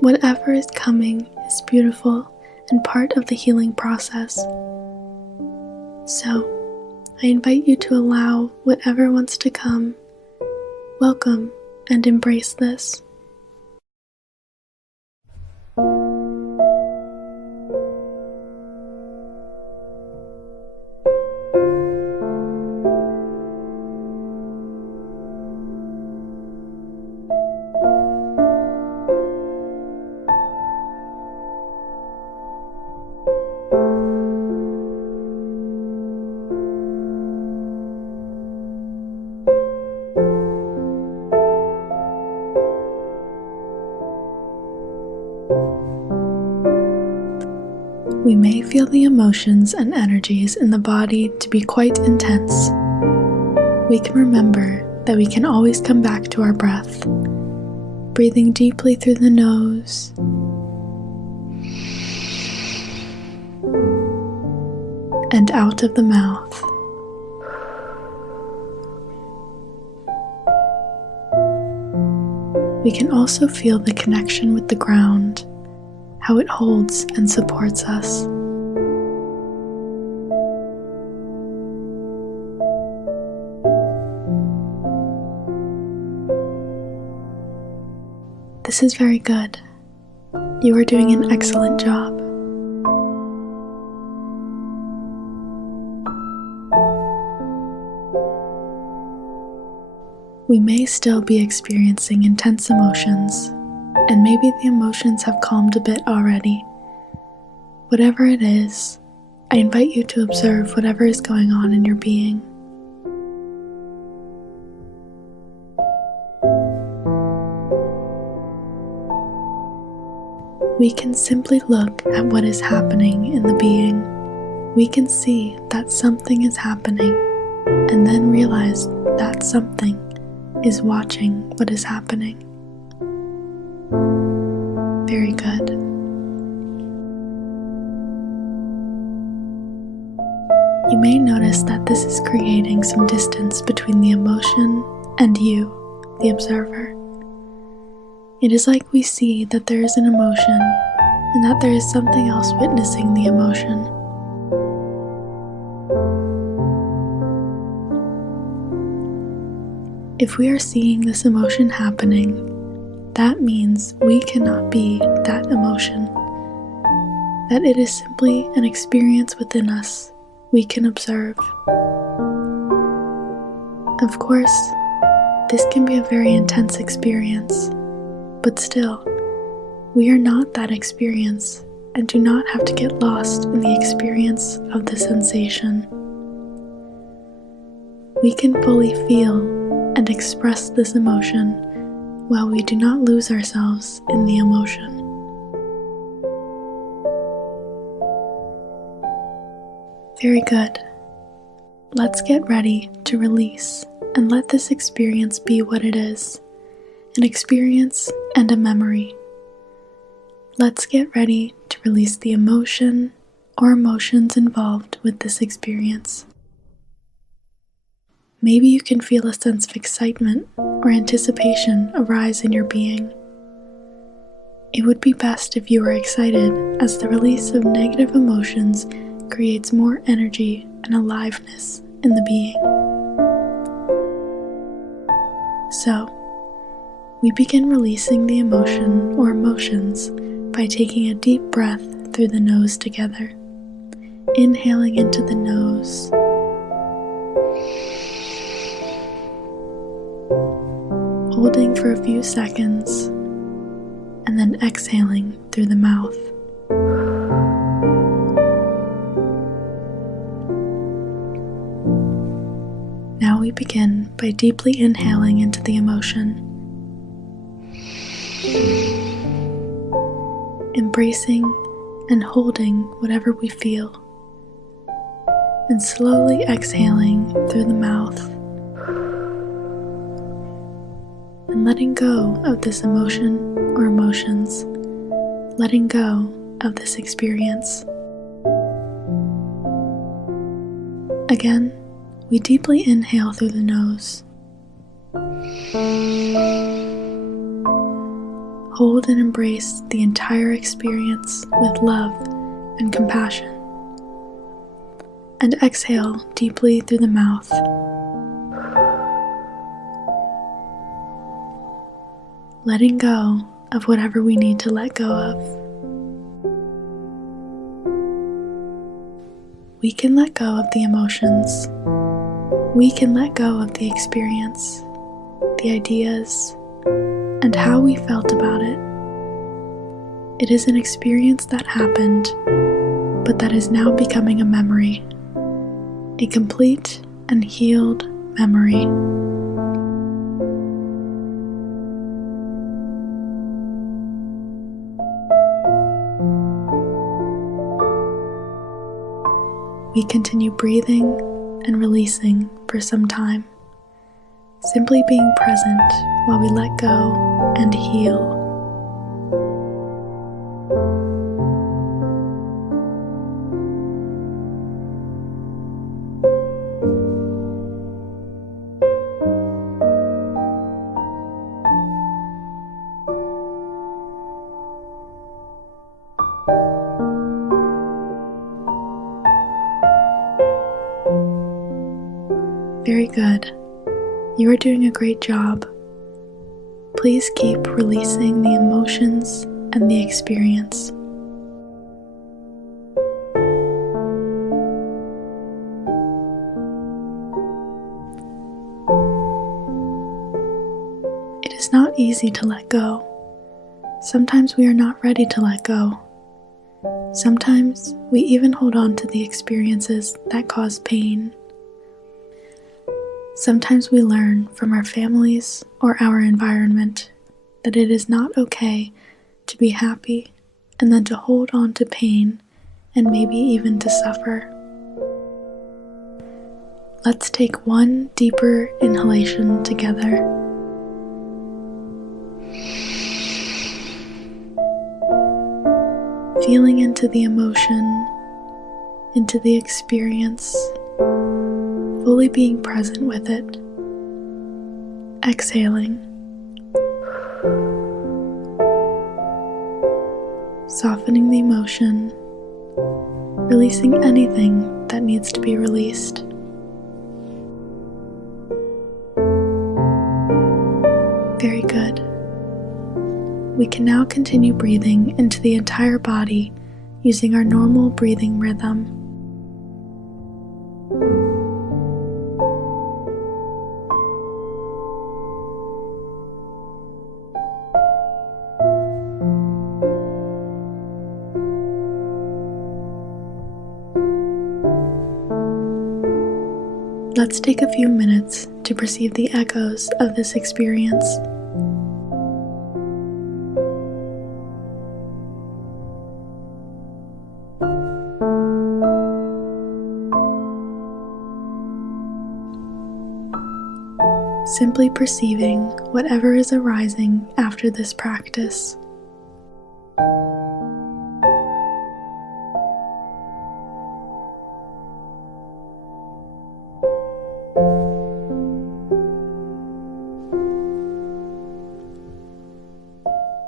Whatever is coming is beautiful and part of the healing process. So, I invite you to allow whatever wants to come, welcome and embrace this. We may feel the emotions and energies in the body to be quite intense. We can remember that we can always come back to our breath, breathing deeply through the nose and out of the mouth. We can also feel the connection with the ground, how it holds and supports us. This is very good. You are doing an excellent job. We may still be experiencing intense emotions, and maybe the emotions have calmed a bit already. Whatever it is, I invite you to observe whatever is going on in your being. We can simply look at what is happening in the being. We can see that something is happening, and then realize that something is watching what is happening. Very good. You may notice that this is creating some distance between the emotion and you, the observer. It is like we see that there is an emotion and that there is something else witnessing the emotion. If we are seeing this emotion happening, that means we cannot be that emotion, that it is simply an experience within us we can observe. Of course, this can be a very intense experience, but still, we are not that experience and do not have to get lost in the experience of the sensation. We can fully feel and express this emotion while we do not lose ourselves in the emotion. Very good. Let's get ready to release and let this experience be what it is, an experience and a memory. Let's get ready to release the emotion or emotions involved with this experience. Maybe you can feel a sense of excitement or anticipation arise in your being. It would be best if you were excited, as the release of negative emotions creates more energy and aliveness in the being. So, we begin releasing the emotion or emotions by taking a deep breath through the nose together, inhaling into the nose, holding for a few seconds, and then exhaling through the mouth. Now we begin by deeply inhaling into the emotion, embracing and holding whatever we feel, and slowly exhaling through the mouth and letting go of this emotion or emotions, letting go of this experience. Again, we deeply inhale through the nose. Hold and embrace the entire experience with love and compassion. And exhale deeply through the mouth. Letting go of whatever we need to let go of. We can let go of the emotions. We can let go of the experience, the ideas, and how we felt about it. It is an experience that happened, but that is now becoming a memory, a complete and healed memory. We continue breathing and releasing for some time, simply being present while we let go and heal. Very good. You are doing a great job. Please keep releasing the emotions and the experience. It is not easy to let go. Sometimes we are not ready to let go. Sometimes we even hold on to the experiences that cause pain. Sometimes we learn from our families or our environment that it is not okay to be happy and then to hold on to pain and maybe even to suffer. Let's take one deeper inhalation together. feeling into the emotion, into the experience, fully being present with it. Exhaling. Softening the emotion, releasing anything that needs to be released. Very good. We can now continue breathing into the entire body using our normal breathing rhythm. Let's take a few minutes to perceive the echoes of this experience. Simply perceiving whatever is arising after this practice.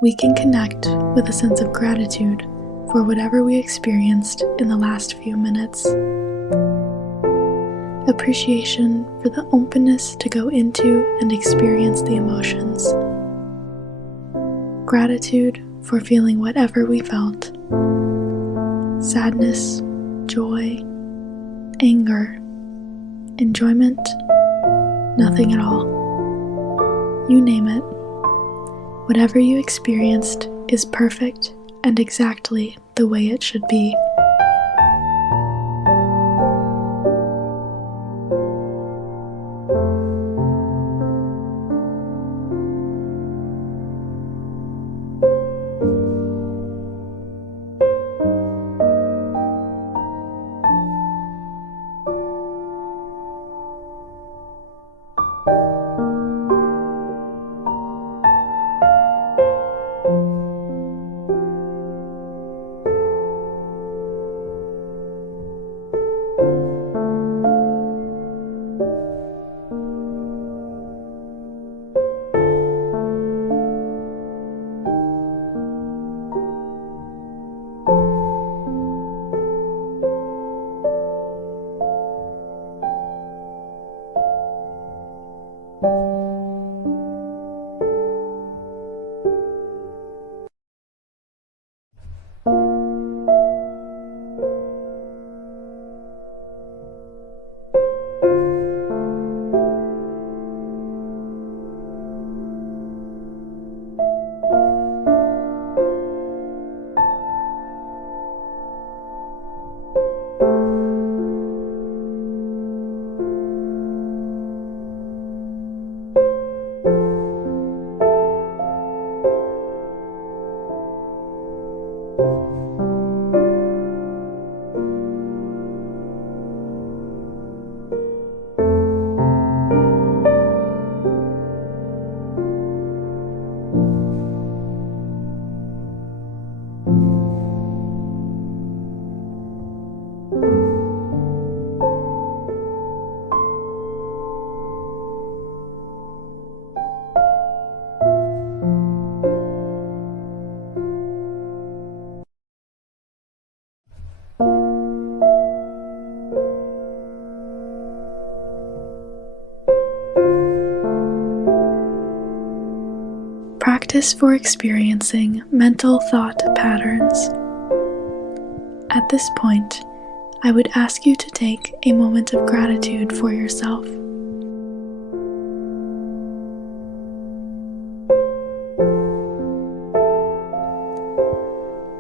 We can connect with a sense of gratitude for whatever we experienced in the last few minutes. Appreciation for the openness to go into and experience the emotions. Gratitude for feeling whatever we felt. Sadness, joy, anger, enjoyment, nothing at all. You name it. Whatever you experienced is perfect and exactly the way it should be. Practice for experiencing mental thought patterns. At this point, I would ask you to take a moment of gratitude for yourself.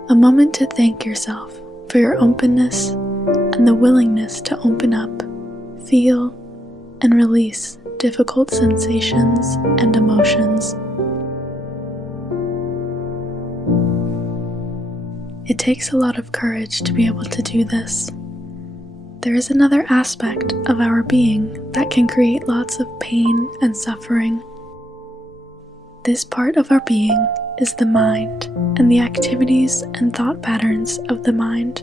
A moment to thank yourself for your openness and the willingness to open up, feel, and release difficult sensations and emotions. It takes a lot of courage to be able to do this. There is another aspect of our being that can create lots of pain and suffering. This part of our being is the mind and the activities and thought patterns of the mind.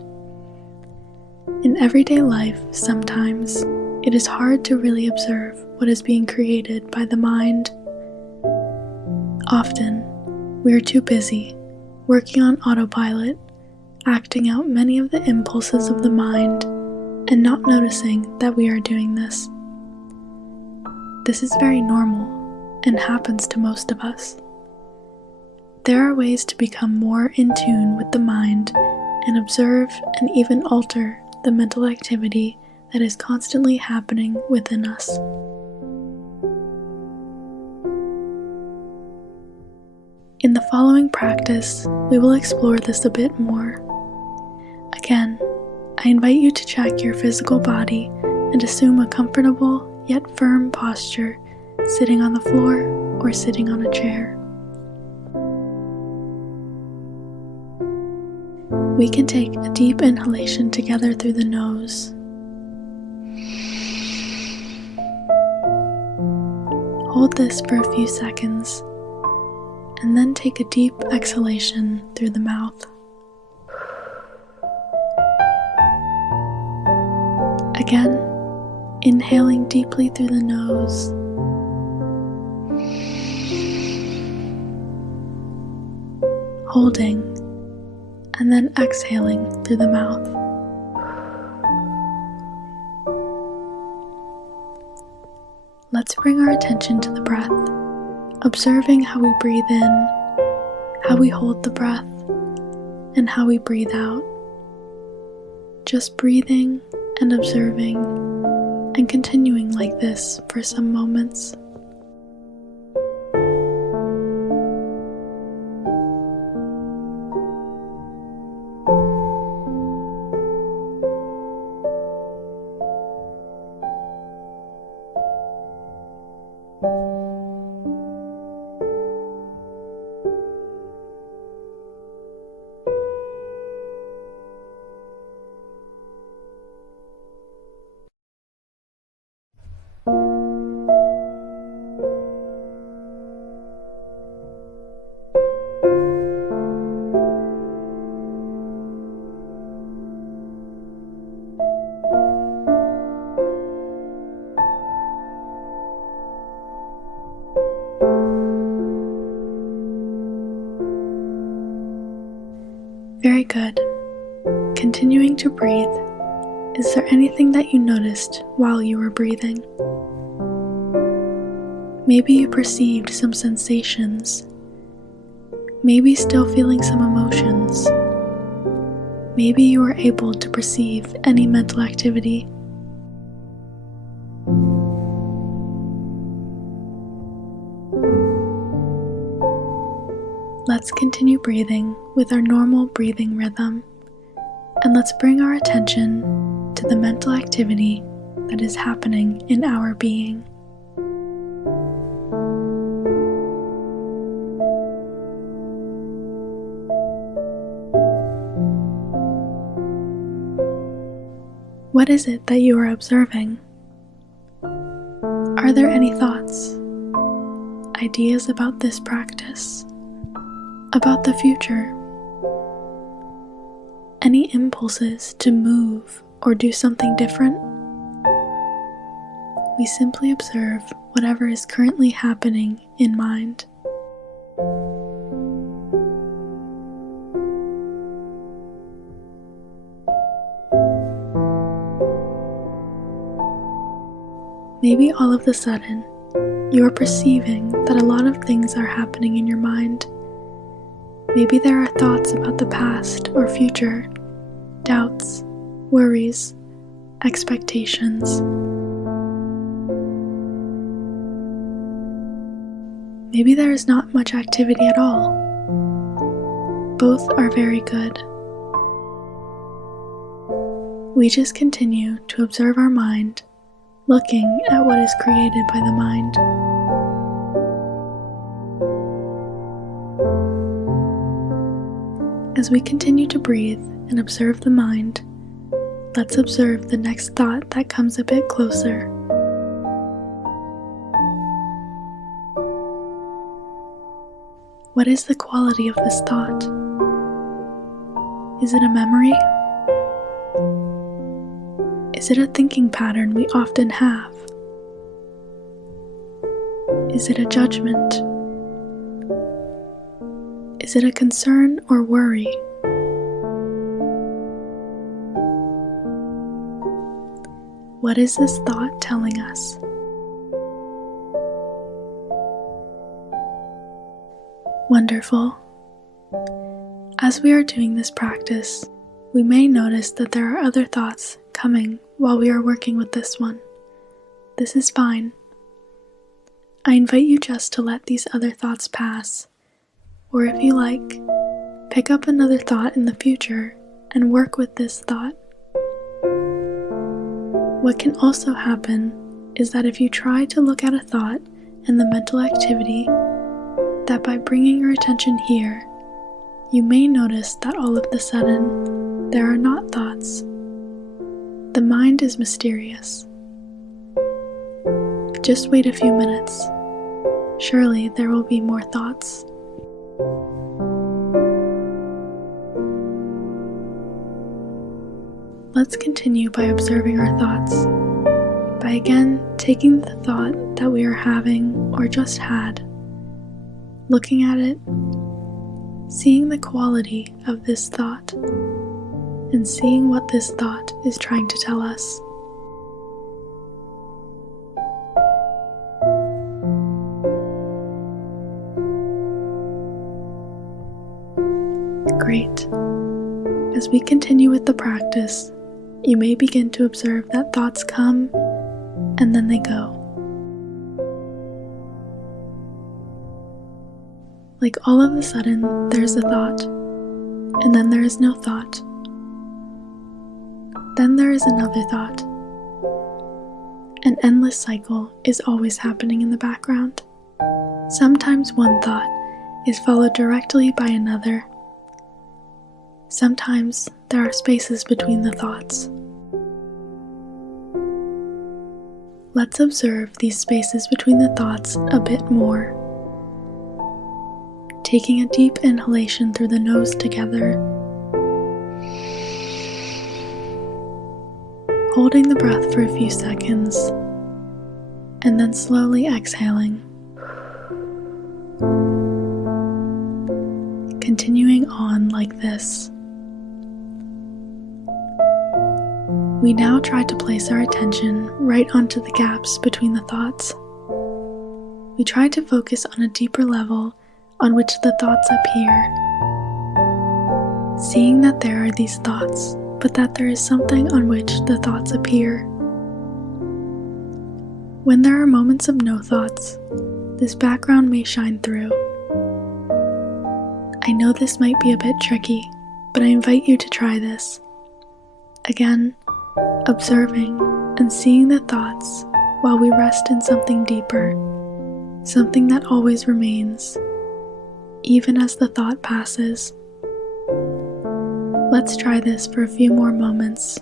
In everyday life, sometimes it is hard to really observe what is being created by the mind. Often, we are too busy, working on autopilot, acting out many of the impulses of the mind, and not noticing that we are doing this. This is very normal and happens to most of us. There are ways to become more in tune with the mind and observe and even alter the mental activity that is constantly happening within us. In the following practice, we will explore this a bit more. Again, I invite you to check your physical body and assume a comfortable yet firm posture, sitting on the floor or sitting on a chair. We can take a deep inhalation together through the nose. Hold this for a few seconds, and then take a deep exhalation through the mouth. Again, inhaling deeply through the nose. Holding, and then exhaling through the mouth. Let's bring our attention to the breath, observing how we breathe in, how we hold the breath, and how we breathe out. Just breathing and observing, and continuing like this for some moments. Very good. Continuing to breathe, is there anything that you noticed while you were breathing? Maybe you perceived some sensations. Maybe still feeling some emotions. Maybe you were able to perceive any mental activity. Let's continue breathing with our normal breathing rhythm, and let's bring our attention to the mental activity that is happening in our being. What is it that you are observing? Are there any thoughts, ideas about this practice? About the future? Any impulses to move or do something different? We simply observe whatever is currently happening in mind. Maybe all of a sudden, you are perceiving that a lot of things are happening in your mind. Maybe there are thoughts about the past or future, doubts, worries, expectations. Maybe there is not much activity at all. Both are very good. We just continue to observe our mind, looking at what is created by the mind. As we continue to breathe and observe the mind, let's observe the next thought that comes a bit closer. What is the quality of this thought? Is it a memory? Is it a thinking pattern we often have? Is it a judgment? Is it a concern or worry? What is this thought telling us? Wonderful. As we are doing this practice, we may notice that there are other thoughts coming while we are working with this one. This is fine. I invite you just to let these other thoughts pass, or if you like, pick up another thought in the future and work with this thought. What can also happen is that if you try to look at a thought and the mental activity, that by bringing your attention here, you may notice that all of a sudden, there are not thoughts. The mind is mysterious. Just wait a few minutes. Surely there will be more thoughts. Let's continue by observing our thoughts, by again taking the thought that we are having or just had, looking at it, seeing the quality of this thought, and seeing what this thought is trying to tell us. Great. As we continue with the practice, you may begin to observe that thoughts come and then they go. Like all of a sudden, there's a thought, and then there is no thought. Then there is another thought. An endless cycle is always happening in the background. Sometimes one thought is followed directly by another. Sometimes there are spaces between the thoughts. Let's observe these spaces between the thoughts a bit more. Taking a deep inhalation through the nose together. Holding the breath for a few seconds, and then slowly exhaling. Continuing on like this. We now try to place our attention right onto the gaps between the thoughts. We try to focus on a deeper level on which the thoughts appear, seeing that there are these thoughts, but that there is something on which the thoughts appear. When there are moments of no thoughts, this background may shine through. I know this might be a bit tricky, but I invite you to try this. Again, observing and seeing the thoughts while we rest in something deeper, something that always remains, even as the thought passes. Let's try this for a few more moments.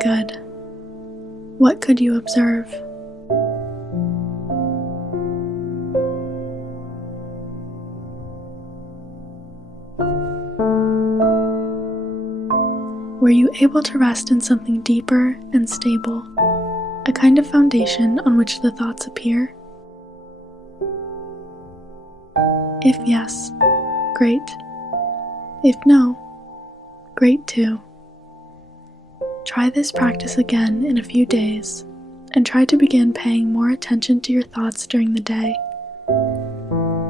good. What could you observe? Were you able to rest in something deeper and stable, a kind of foundation on which the thoughts appear? If yes, great. If no, great too. Try this practice again in a few days, and try to begin paying more attention to your thoughts during the day.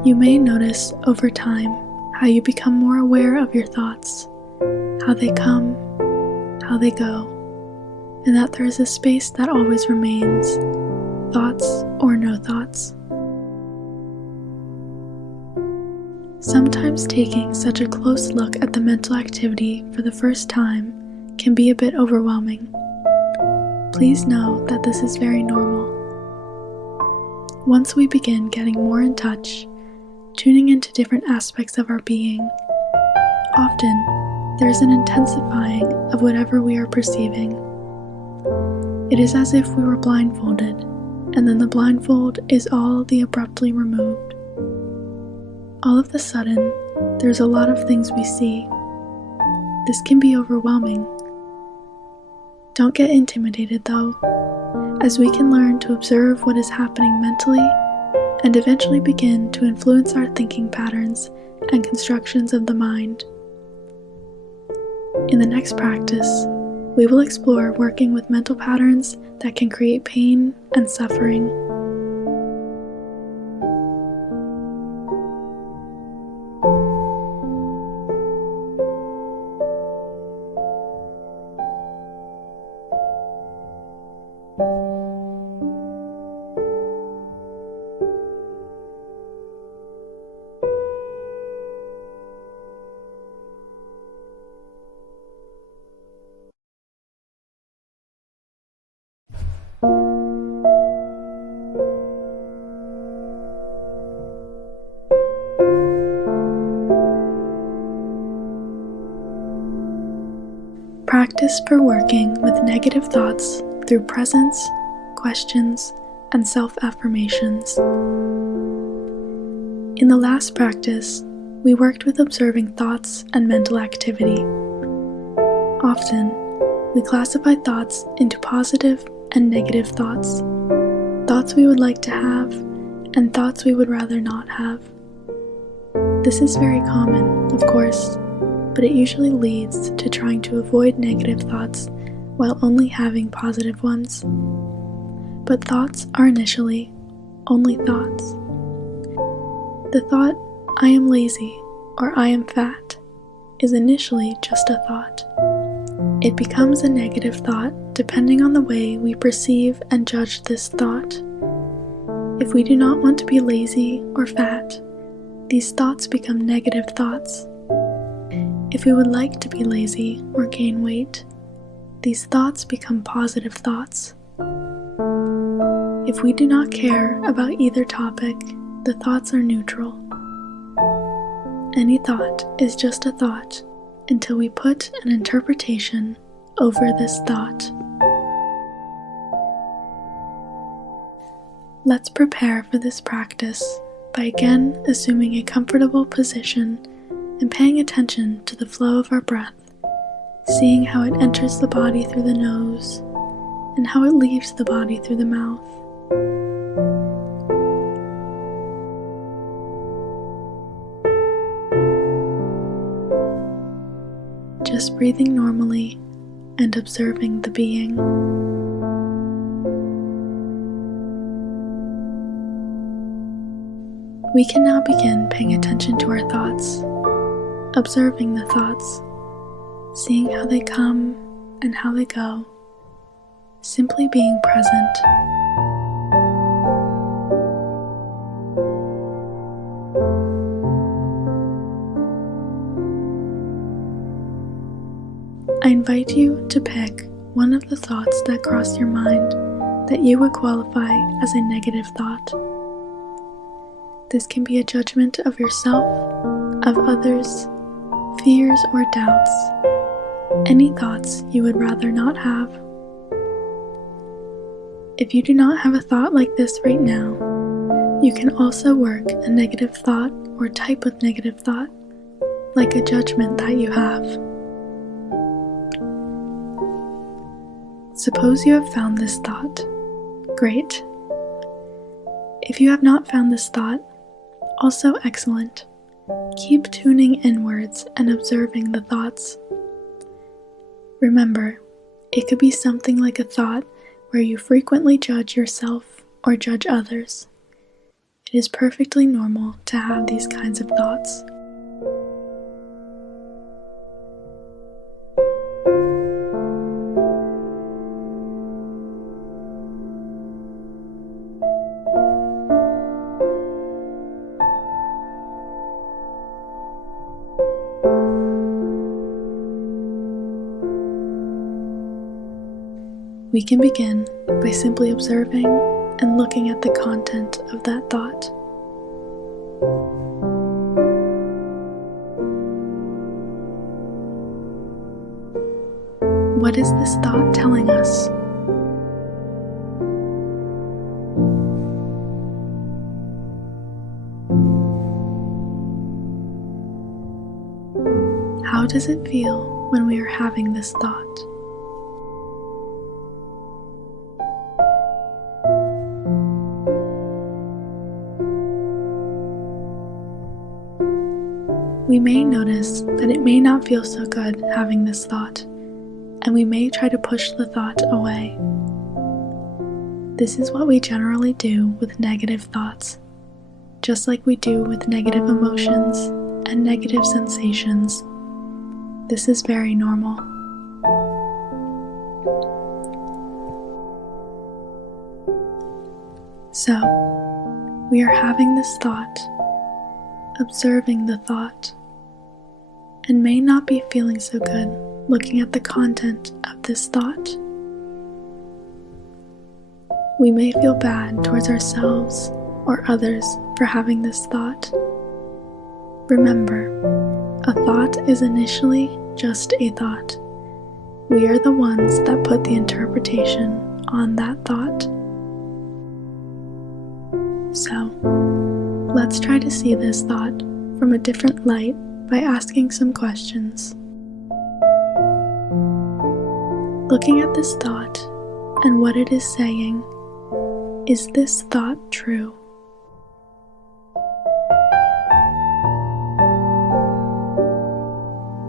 You may notice over time how you become more aware of your thoughts, how they come, how they go, and that there is a space that always remains, thoughts or no thoughts. Sometimes taking such a close look at the mental activity for the first time can be a bit overwhelming. Please know that this is very normal. Once we begin getting more in touch, tuning into different aspects of our being, often there is an intensifying of whatever we are perceiving. It is as if we were blindfolded, and then the blindfold is all the abruptly removed. All of a sudden, there's a lot of things we see. This can be overwhelming. Don't get intimidated though, as we can learn to observe what is happening mentally and eventually begin to influence our thinking patterns and constructions of the mind. In the next practice, we will explore working with mental patterns that can create pain and suffering. Practice for working with negative thoughts through presence, questions, and self-affirmations. In the last practice, we worked with observing thoughts and mental activity. Often, we classify thoughts into positive and negative thoughts, thoughts we would like to have, and thoughts we would rather not have. This is very common, of course, but it usually leads to trying to avoid negative thoughts while only having positive ones. But thoughts are initially only thoughts. The thought, I am lazy or I am fat, is initially just a thought. It becomes a negative thought depending on the way we perceive and judge this thought. If we do not want to be lazy or fat, these thoughts become negative thoughts. If we would like to be lazy or gain weight, these thoughts become positive thoughts. If we do not care about either topic, the thoughts are neutral. Any thought is just a thought until we put an interpretation over this thought. Let's prepare for this practice by again assuming a comfortable position and paying attention to the flow of our breath, seeing how it enters the body through the nose and how it leaves the body through the mouth. Just breathing normally and observing the being. We can now begin paying attention to our thoughts, observing the thoughts, seeing how they come and how they go, simply being present. I invite you to pick one of the thoughts that cross your mind that you would qualify as a negative thought. This can be a judgment of yourself, of others, fears or doubts, any thoughts you would rather not have If you do not have a thought like this right now, you can also work a negative thought or type of negative thought, like a judgment that you have. Suppose you have found this thought. Great. If you have not found this thought, also excellent. Keep tuning inwards and observing the thoughts. Remember, it could be something like a thought where you frequently judge yourself or judge others. It is perfectly normal to have these kinds of thoughts. We can begin by simply observing and looking at the content of that thought. What is this thought telling us? How does it feel when we are having this thought? We may notice that it may not feel so good having this thought, and we may try to push the thought away. This is what we generally do with negative thoughts, just like we do with negative emotions and negative sensations. This is very normal. So, we are having this thought, observing the thought, and may not be feeling so good looking at the content of this thought. We may feel bad towards ourselves or others for having this thought. Remember, a thought is initially just a thought. We are the ones that put the interpretation on that thought. So, let's try to see this thought from a different light by asking some questions. Looking at this thought and what it is saying, is this thought true?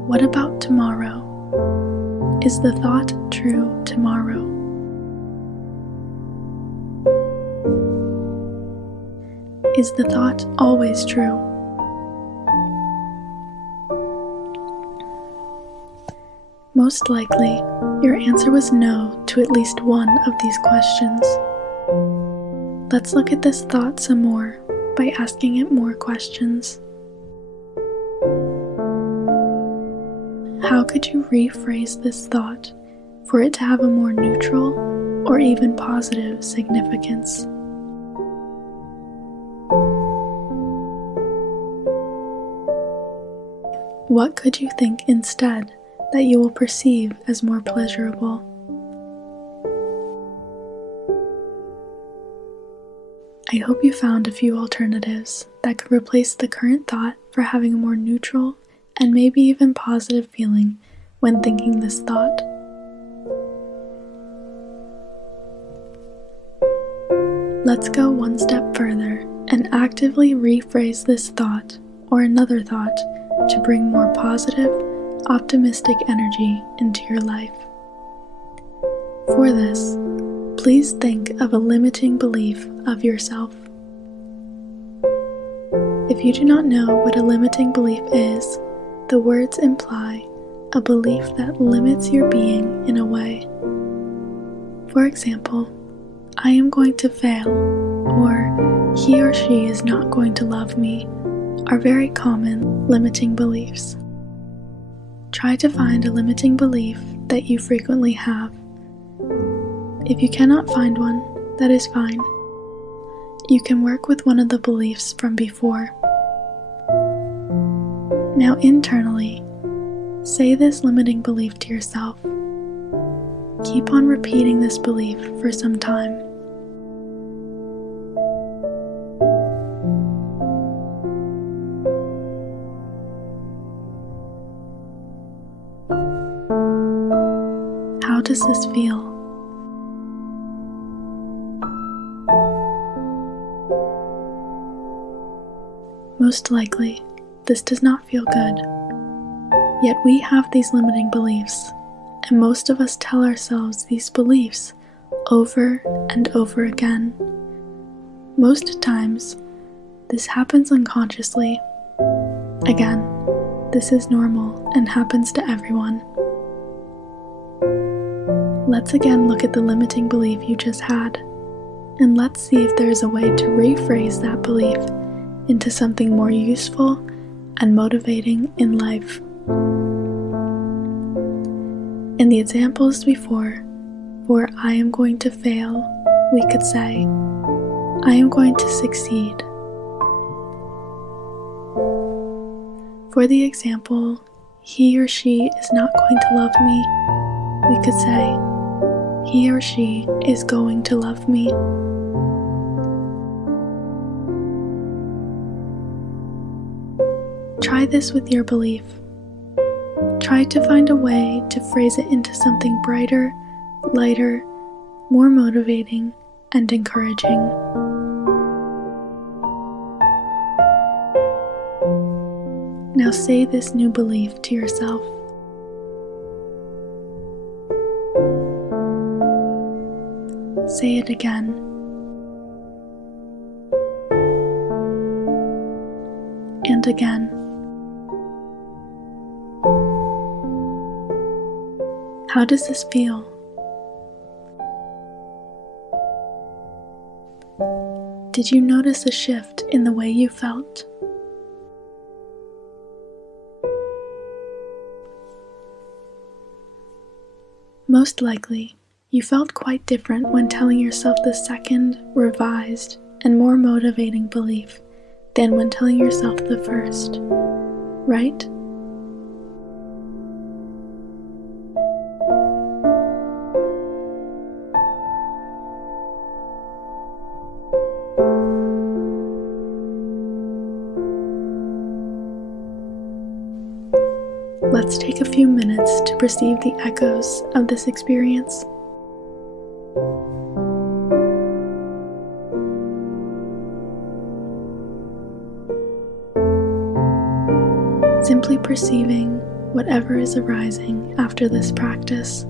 What about tomorrow? Is the thought true tomorrow? Is the thought always true? Most likely, your answer was no to at least one of these questions. Let's look at this thought some more by asking it more questions. How could you rephrase this thought for it to have a more neutral or even positive significance? What could you think instead that you will perceive as more pleasurable? I hope you found a few alternatives that could replace the current thought for having a more neutral and maybe even positive feeling when thinking this thought. Let's go one step further and actively rephrase this thought or another thought to bring more positive, optimistic energy into your life. For this, please think of a limiting belief of yourself. If you do not know what a limiting belief is, the words imply a belief that limits your being in a way. For example, I am going to fail, or he or she is not going to love me, are very common limiting beliefs. Try to find a limiting belief that you frequently have. If you cannot find one, that is fine. You can work with one of the beliefs from before. Now internally, say this limiting belief to yourself. Keep on repeating this belief for some time does this feel? Most likely, this does not feel good. Yet we have these limiting beliefs, and most of us tell ourselves these beliefs over and over again. Most times, this happens unconsciously. Again, this is normal and happens to everyone. Let's again look at the limiting belief you just had, and let's see if there is a way to rephrase that belief into something more useful and motivating in life. In the examples before, for I am going to fail, we could say, I am going to succeed. For the example, he or she is not going to love me, we could say, he or she is going to love me. Try this with your belief. Try to find a way to phrase it into something brighter, lighter, more motivating, and encouraging. Now say this new belief to yourself. Say it again. And again. How does this feel? Did you notice a shift in the way you felt? Most likely, you felt quite different when telling yourself the second, revised, and more motivating belief than when telling yourself the first, right? Let's take a few minutes to perceive the echoes of this experience. Simply perceiving whatever is arising after this practice.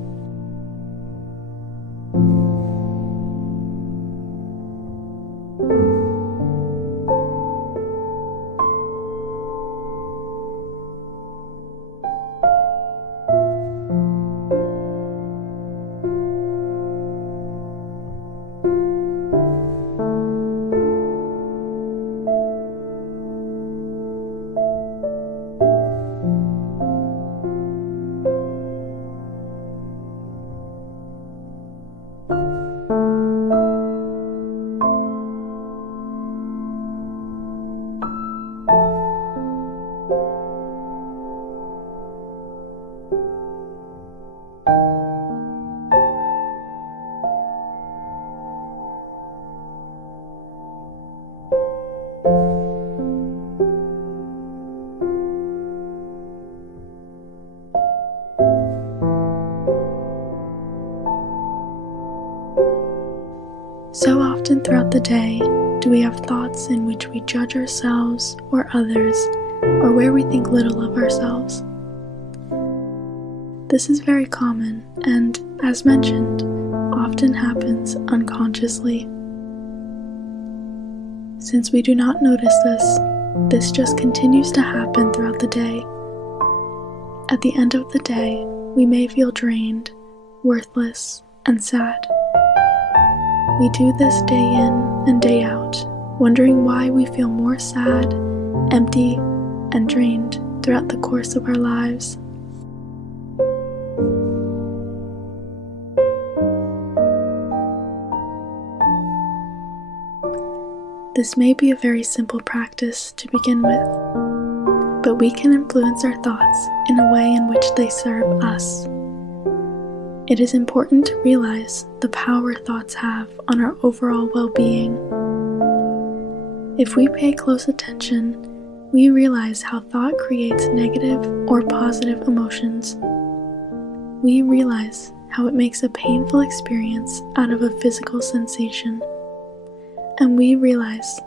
So often throughout the day, do we have thoughts in which we judge ourselves or others, or where we think little of ourselves. This is very common and, as mentioned, often happens unconsciously. Since we do not notice this just continues to happen throughout the day. At the end of the day, we may feel drained, worthless, and sad. We do this day in and day out, wondering why we feel more sad, empty, and drained throughout the course of our lives. This may be a very simple practice to begin with, but we can influence our thoughts in a way in which they serve us. It is important to realize the power thoughts have on our overall well-being. If we pay close attention, we realize how thought creates negative or positive emotions. We realize how it makes a painful experience out of a physical sensation. And we realize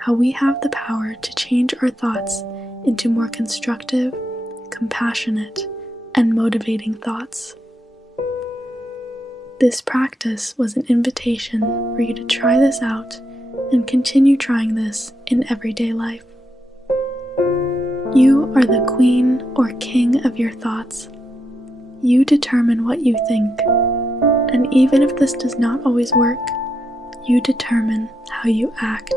how we have the power to change our thoughts into more constructive, compassionate, and motivating thoughts. This practice was an invitation for you to try this out and continue trying this in everyday life. You are the queen or king of your thoughts. You determine what you think, and even if this does not always work, you determine how you act.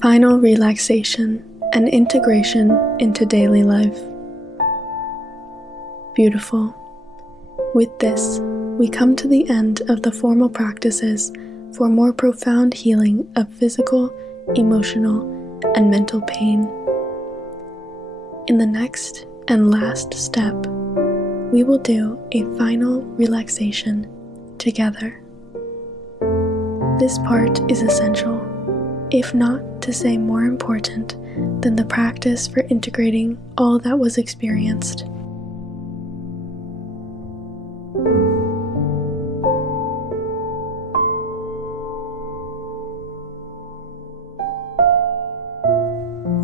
Final relaxation and integration into daily life. Beautiful. With this, we come to the end of the formal practices for more profound healing of physical, emotional, and mental pain. In the next and last step, we will do a final relaxation together. This part is essential, if not to say more important than the practice for integrating all that was experienced.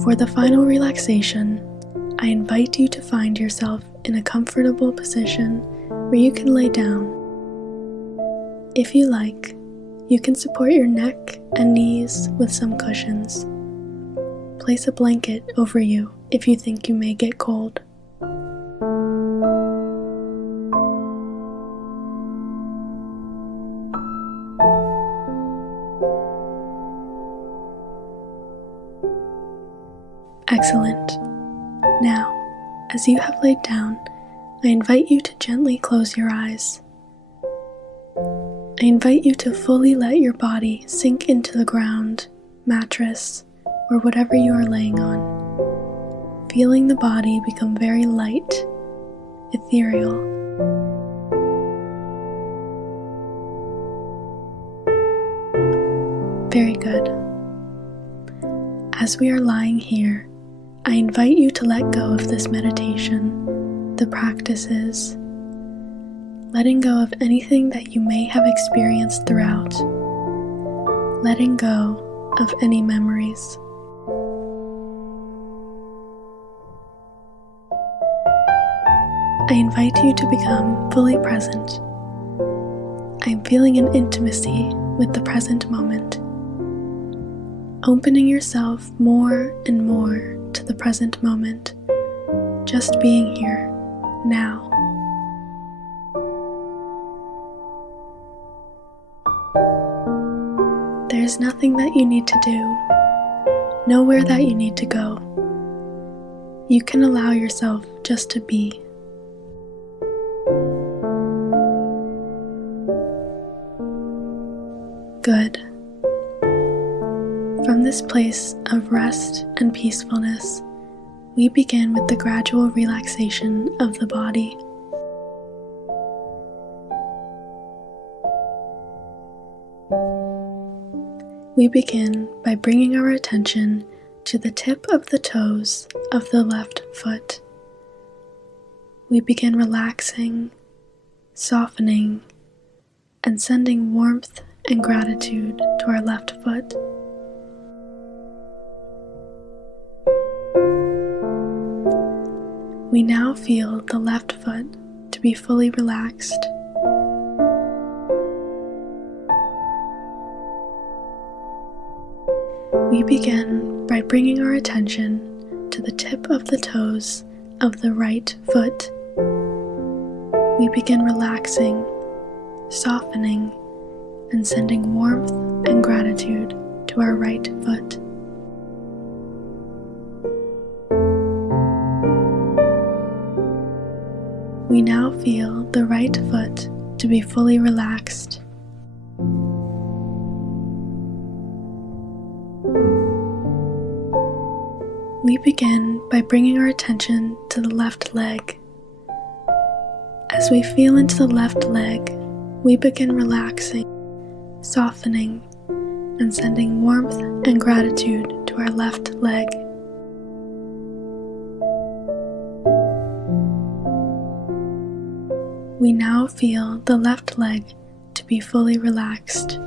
For the final relaxation, I invite you to find yourself in a comfortable position where you can lay down. If you like, you can support your neck and knees with some cushions. Place a blanket over you if you think you may get cold. Excellent. Now, as you have laid down, I invite you to gently close your eyes. I invite you to fully let your body sink into the ground, mattress, or whatever you are laying on, feeling the body become very light, ethereal. Very good. As we are lying here, I invite you to let go of this meditation, the practices, letting go of anything that you may have experienced throughout, letting go of any memories. I invite you to become fully present. I am feeling an intimacy with the present moment, opening yourself more and more to the present moment, just being here, now. There is nothing that you need to do, nowhere that you need to go. You can allow yourself just to be. Good. From this place of rest and peacefulness, we begin with the gradual relaxation of the body. We begin by bringing our attention to the tip of the toes of the left foot. We begin relaxing, softening, and sending warmth and gratitude to our left foot. We now feel the left foot to be fully relaxed. We begin by bringing our attention to the tip of the toes of the right foot. We begin relaxing, softening, and sending warmth and gratitude to our right foot. We now feel the right foot to be fully relaxed. We begin by bringing our attention to the left leg. As we feel into the left leg, we begin relaxing, softening, and sending warmth and gratitude to our left leg. We now feel the left leg to be fully relaxed.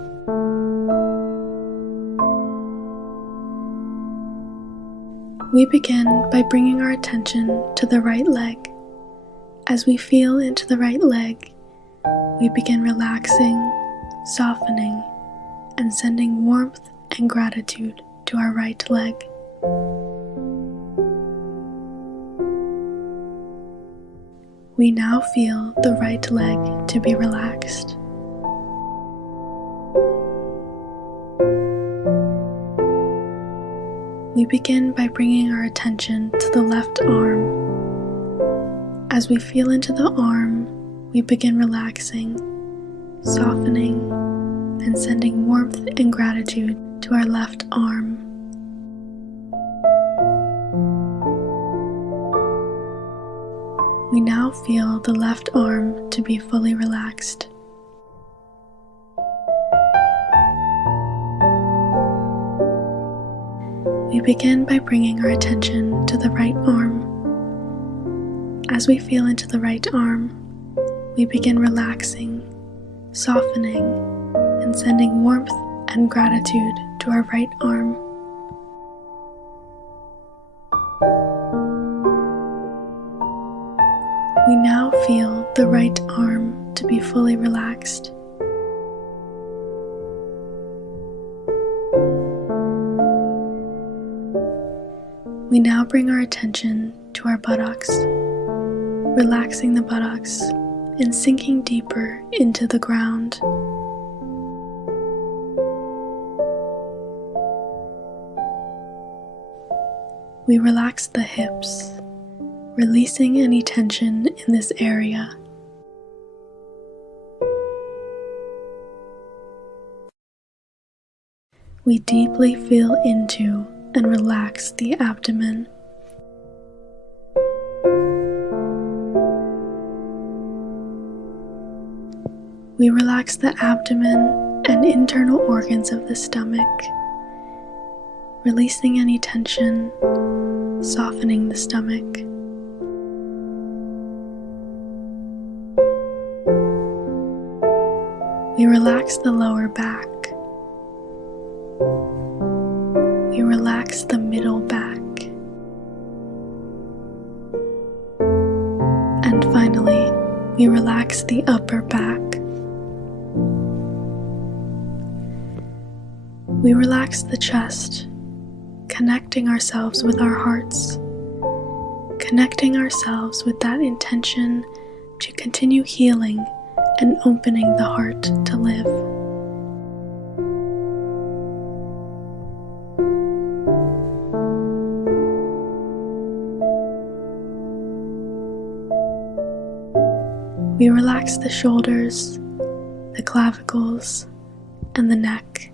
We begin by bringing our attention to the right leg. As we feel into the right leg, we begin relaxing, softening, and sending warmth and gratitude to our right leg. We now feel the right leg to be relaxed. We begin by bringing our attention to the left arm. As we feel into the arm, we begin relaxing, softening, and sending warmth and gratitude to our left arm. We now feel the left arm to be fully relaxed. We begin by bringing our attention to the right arm. As we feel into the right arm, we begin relaxing, softening, and sending warmth and gratitude to our right arm. We now feel the right arm to be fully relaxed. We now bring our attention to our buttocks, relaxing the buttocks and sinking deeper into the ground. We relax the hips, releasing any tension in this area. We deeply feel into and relax the abdomen. We relax the abdomen and internal organs of the stomach, releasing any tension, softening the stomach. We relax the lower back. We relax the middle back. And finally, we relax the upper back. We relax the chest, connecting ourselves with our hearts, connecting ourselves with that intention to continue healing and opening the heart to live. We relax the shoulders, the clavicles, and the neck,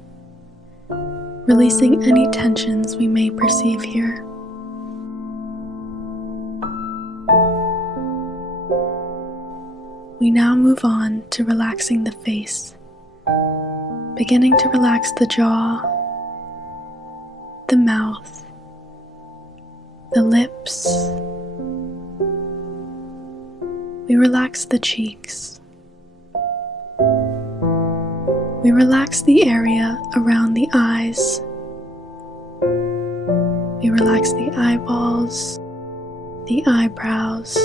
releasing any tensions we may perceive here. We now move on to relaxing the face, beginning to relax the jaw, the mouth, the lips. We relax the cheeks. We relax the area around the eyes. We relax the eyeballs, the eyebrows.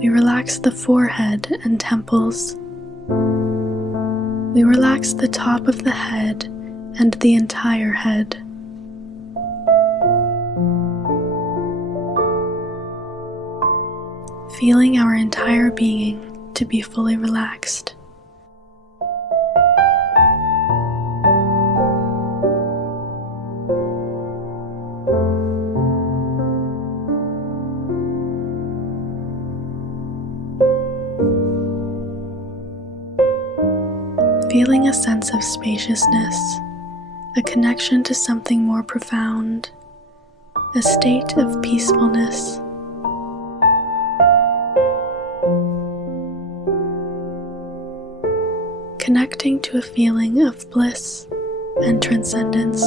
We relax the forehead and temples. We relax the top of the head and the entire head. Feeling our entire being to be fully relaxed. Feeling a sense of spaciousness, a connection to something more profound, a state of peacefulness. connecting to a feeling of bliss and transcendence.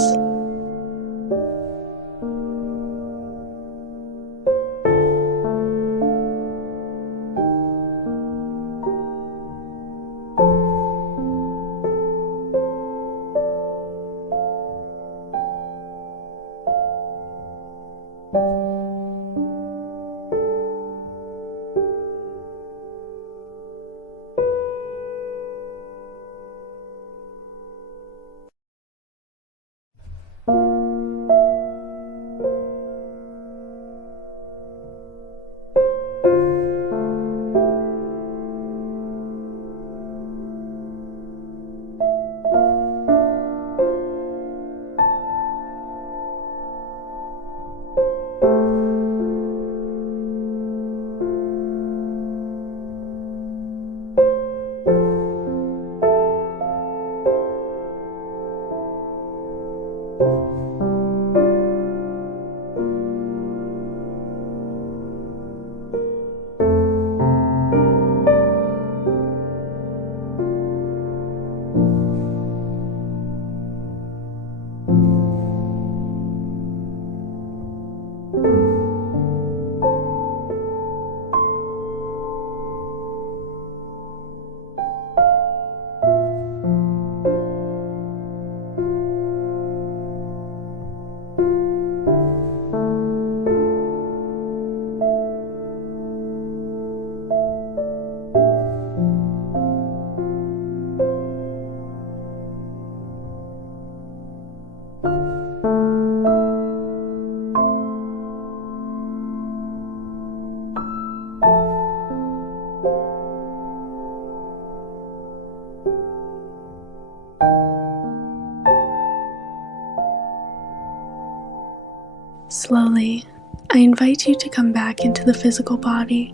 Slowly, I invite you to come back into the physical body.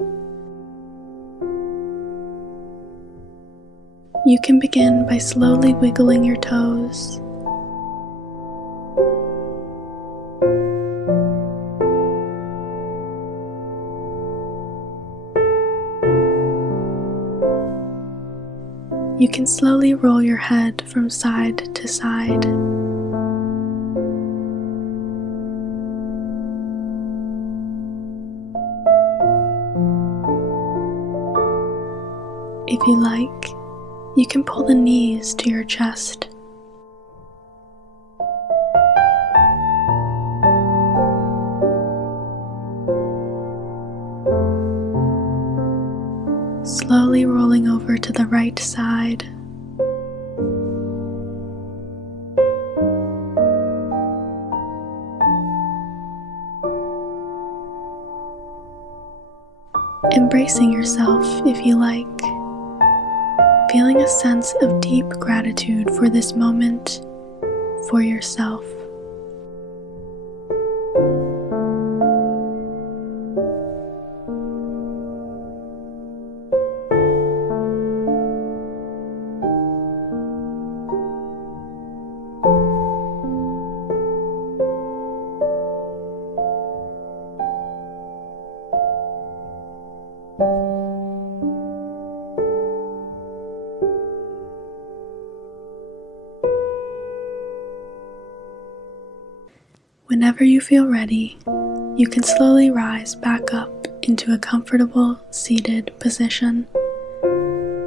You can begin by slowly wiggling your toes. You can slowly roll your head from side to side. If you like, you can pull the knees to your chest. Slowly rolling over to the right side. Embracing yourself if you like. Feeling a sense of deep gratitude for this moment, for yourself. Whenever you feel ready, you can slowly rise back up into a comfortable seated position,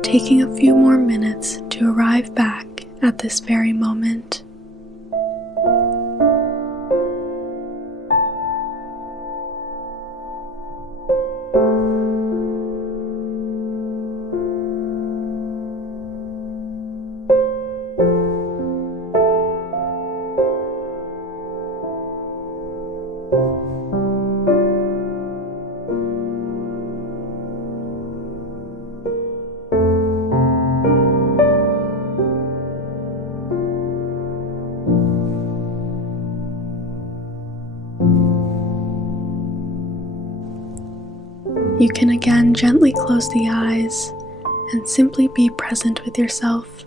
taking a few more minutes to arrive back at this very moment. You can again gently close the eyes and simply be present with yourself,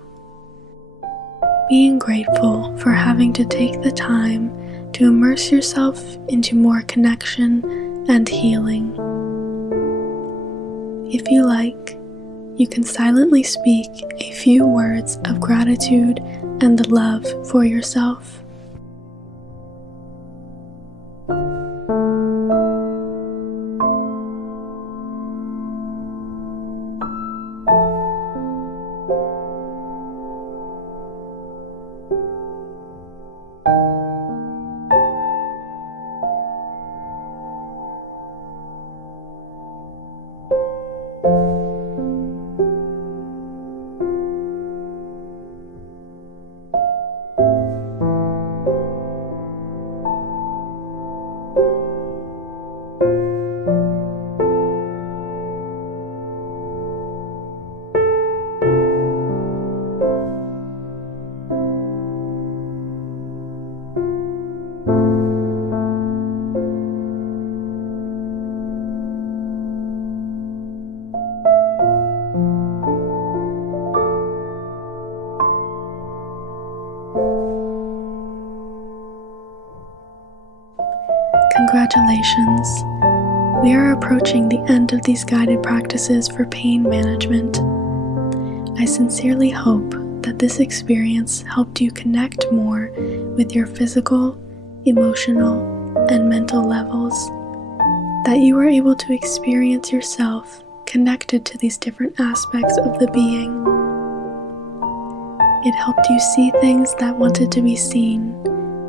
being grateful for having to take the time to immerse yourself into more connection and healing. If you like, you can silently speak a few words of gratitude and love for yourself. Congratulations! We are approaching the end of these guided practices for pain management. I sincerely hope that this experience helped you connect more with your physical, emotional, and mental levels, that you were able to experience yourself connected to these different aspects of the being. It helped you see things that wanted to be seen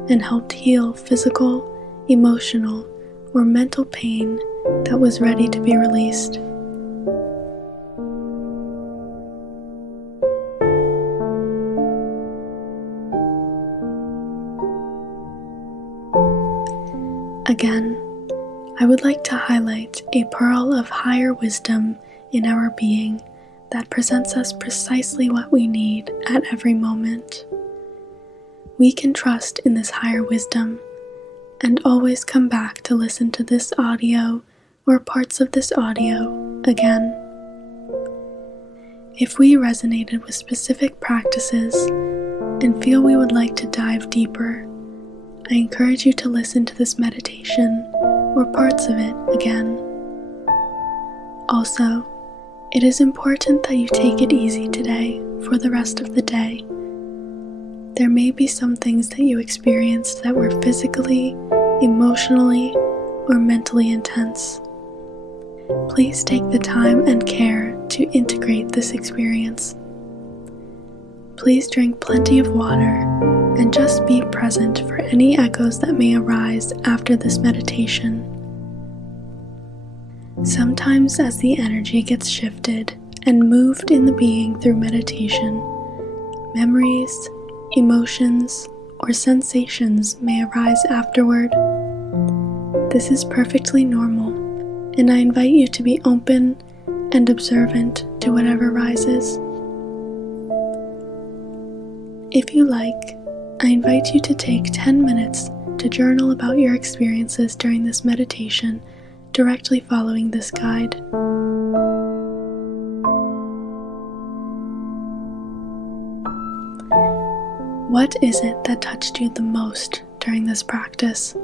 and helped heal physical, emotional, or mental pain that was ready to be released. Again, I would like to highlight a pearl of higher wisdom in our being that presents us precisely what we need at every moment. We can trust in this higher wisdom and always come back to listen to this audio or parts of this audio again. If we resonated with specific practices and feel we would like to dive deeper, I encourage you to listen to this meditation or parts of it again. Also, it is important that you take it easy today for the rest of the day. There may be some things that you experienced that were physically, emotionally, or mentally intense. Please take the time and care to integrate this experience. Please drink plenty of water and just be present for any echoes that may arise after this meditation. Sometimes as the energy gets shifted and moved in the being through meditation, memories, emotions, or sensations may arise afterward. This is perfectly normal, and I invite you to be open and observant to whatever rises. If you like, I invite you to take 10 minutes to journal about your experiences during this meditation directly following this guide. What is it that touched you the most during this practice?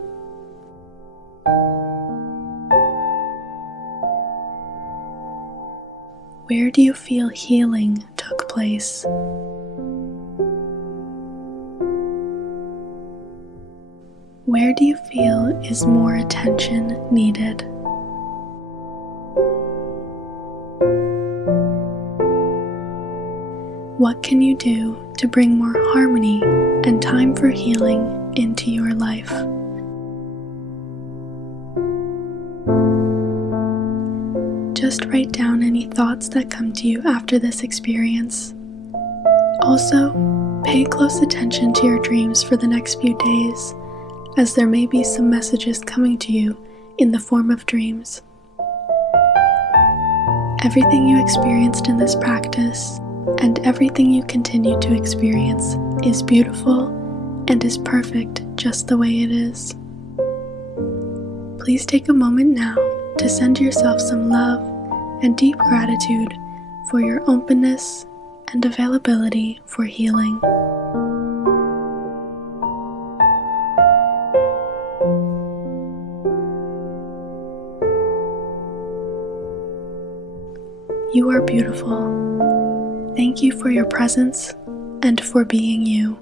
Where do you feel healing took place? Where do you feel is more attention needed? What can you do to bring more harmony and time for healing into your life? Just write down any thoughts that come to you after this experience. Also, pay close attention to your dreams for the next few days, as there may be some messages coming to you in the form of dreams. Everything you experienced in this practice and everything you continue to experience is beautiful and is perfect just the way it is. Please take a moment now to send yourself some love and deep gratitude for your openness and availability for healing. You are beautiful. Thank you for your presence and for being you.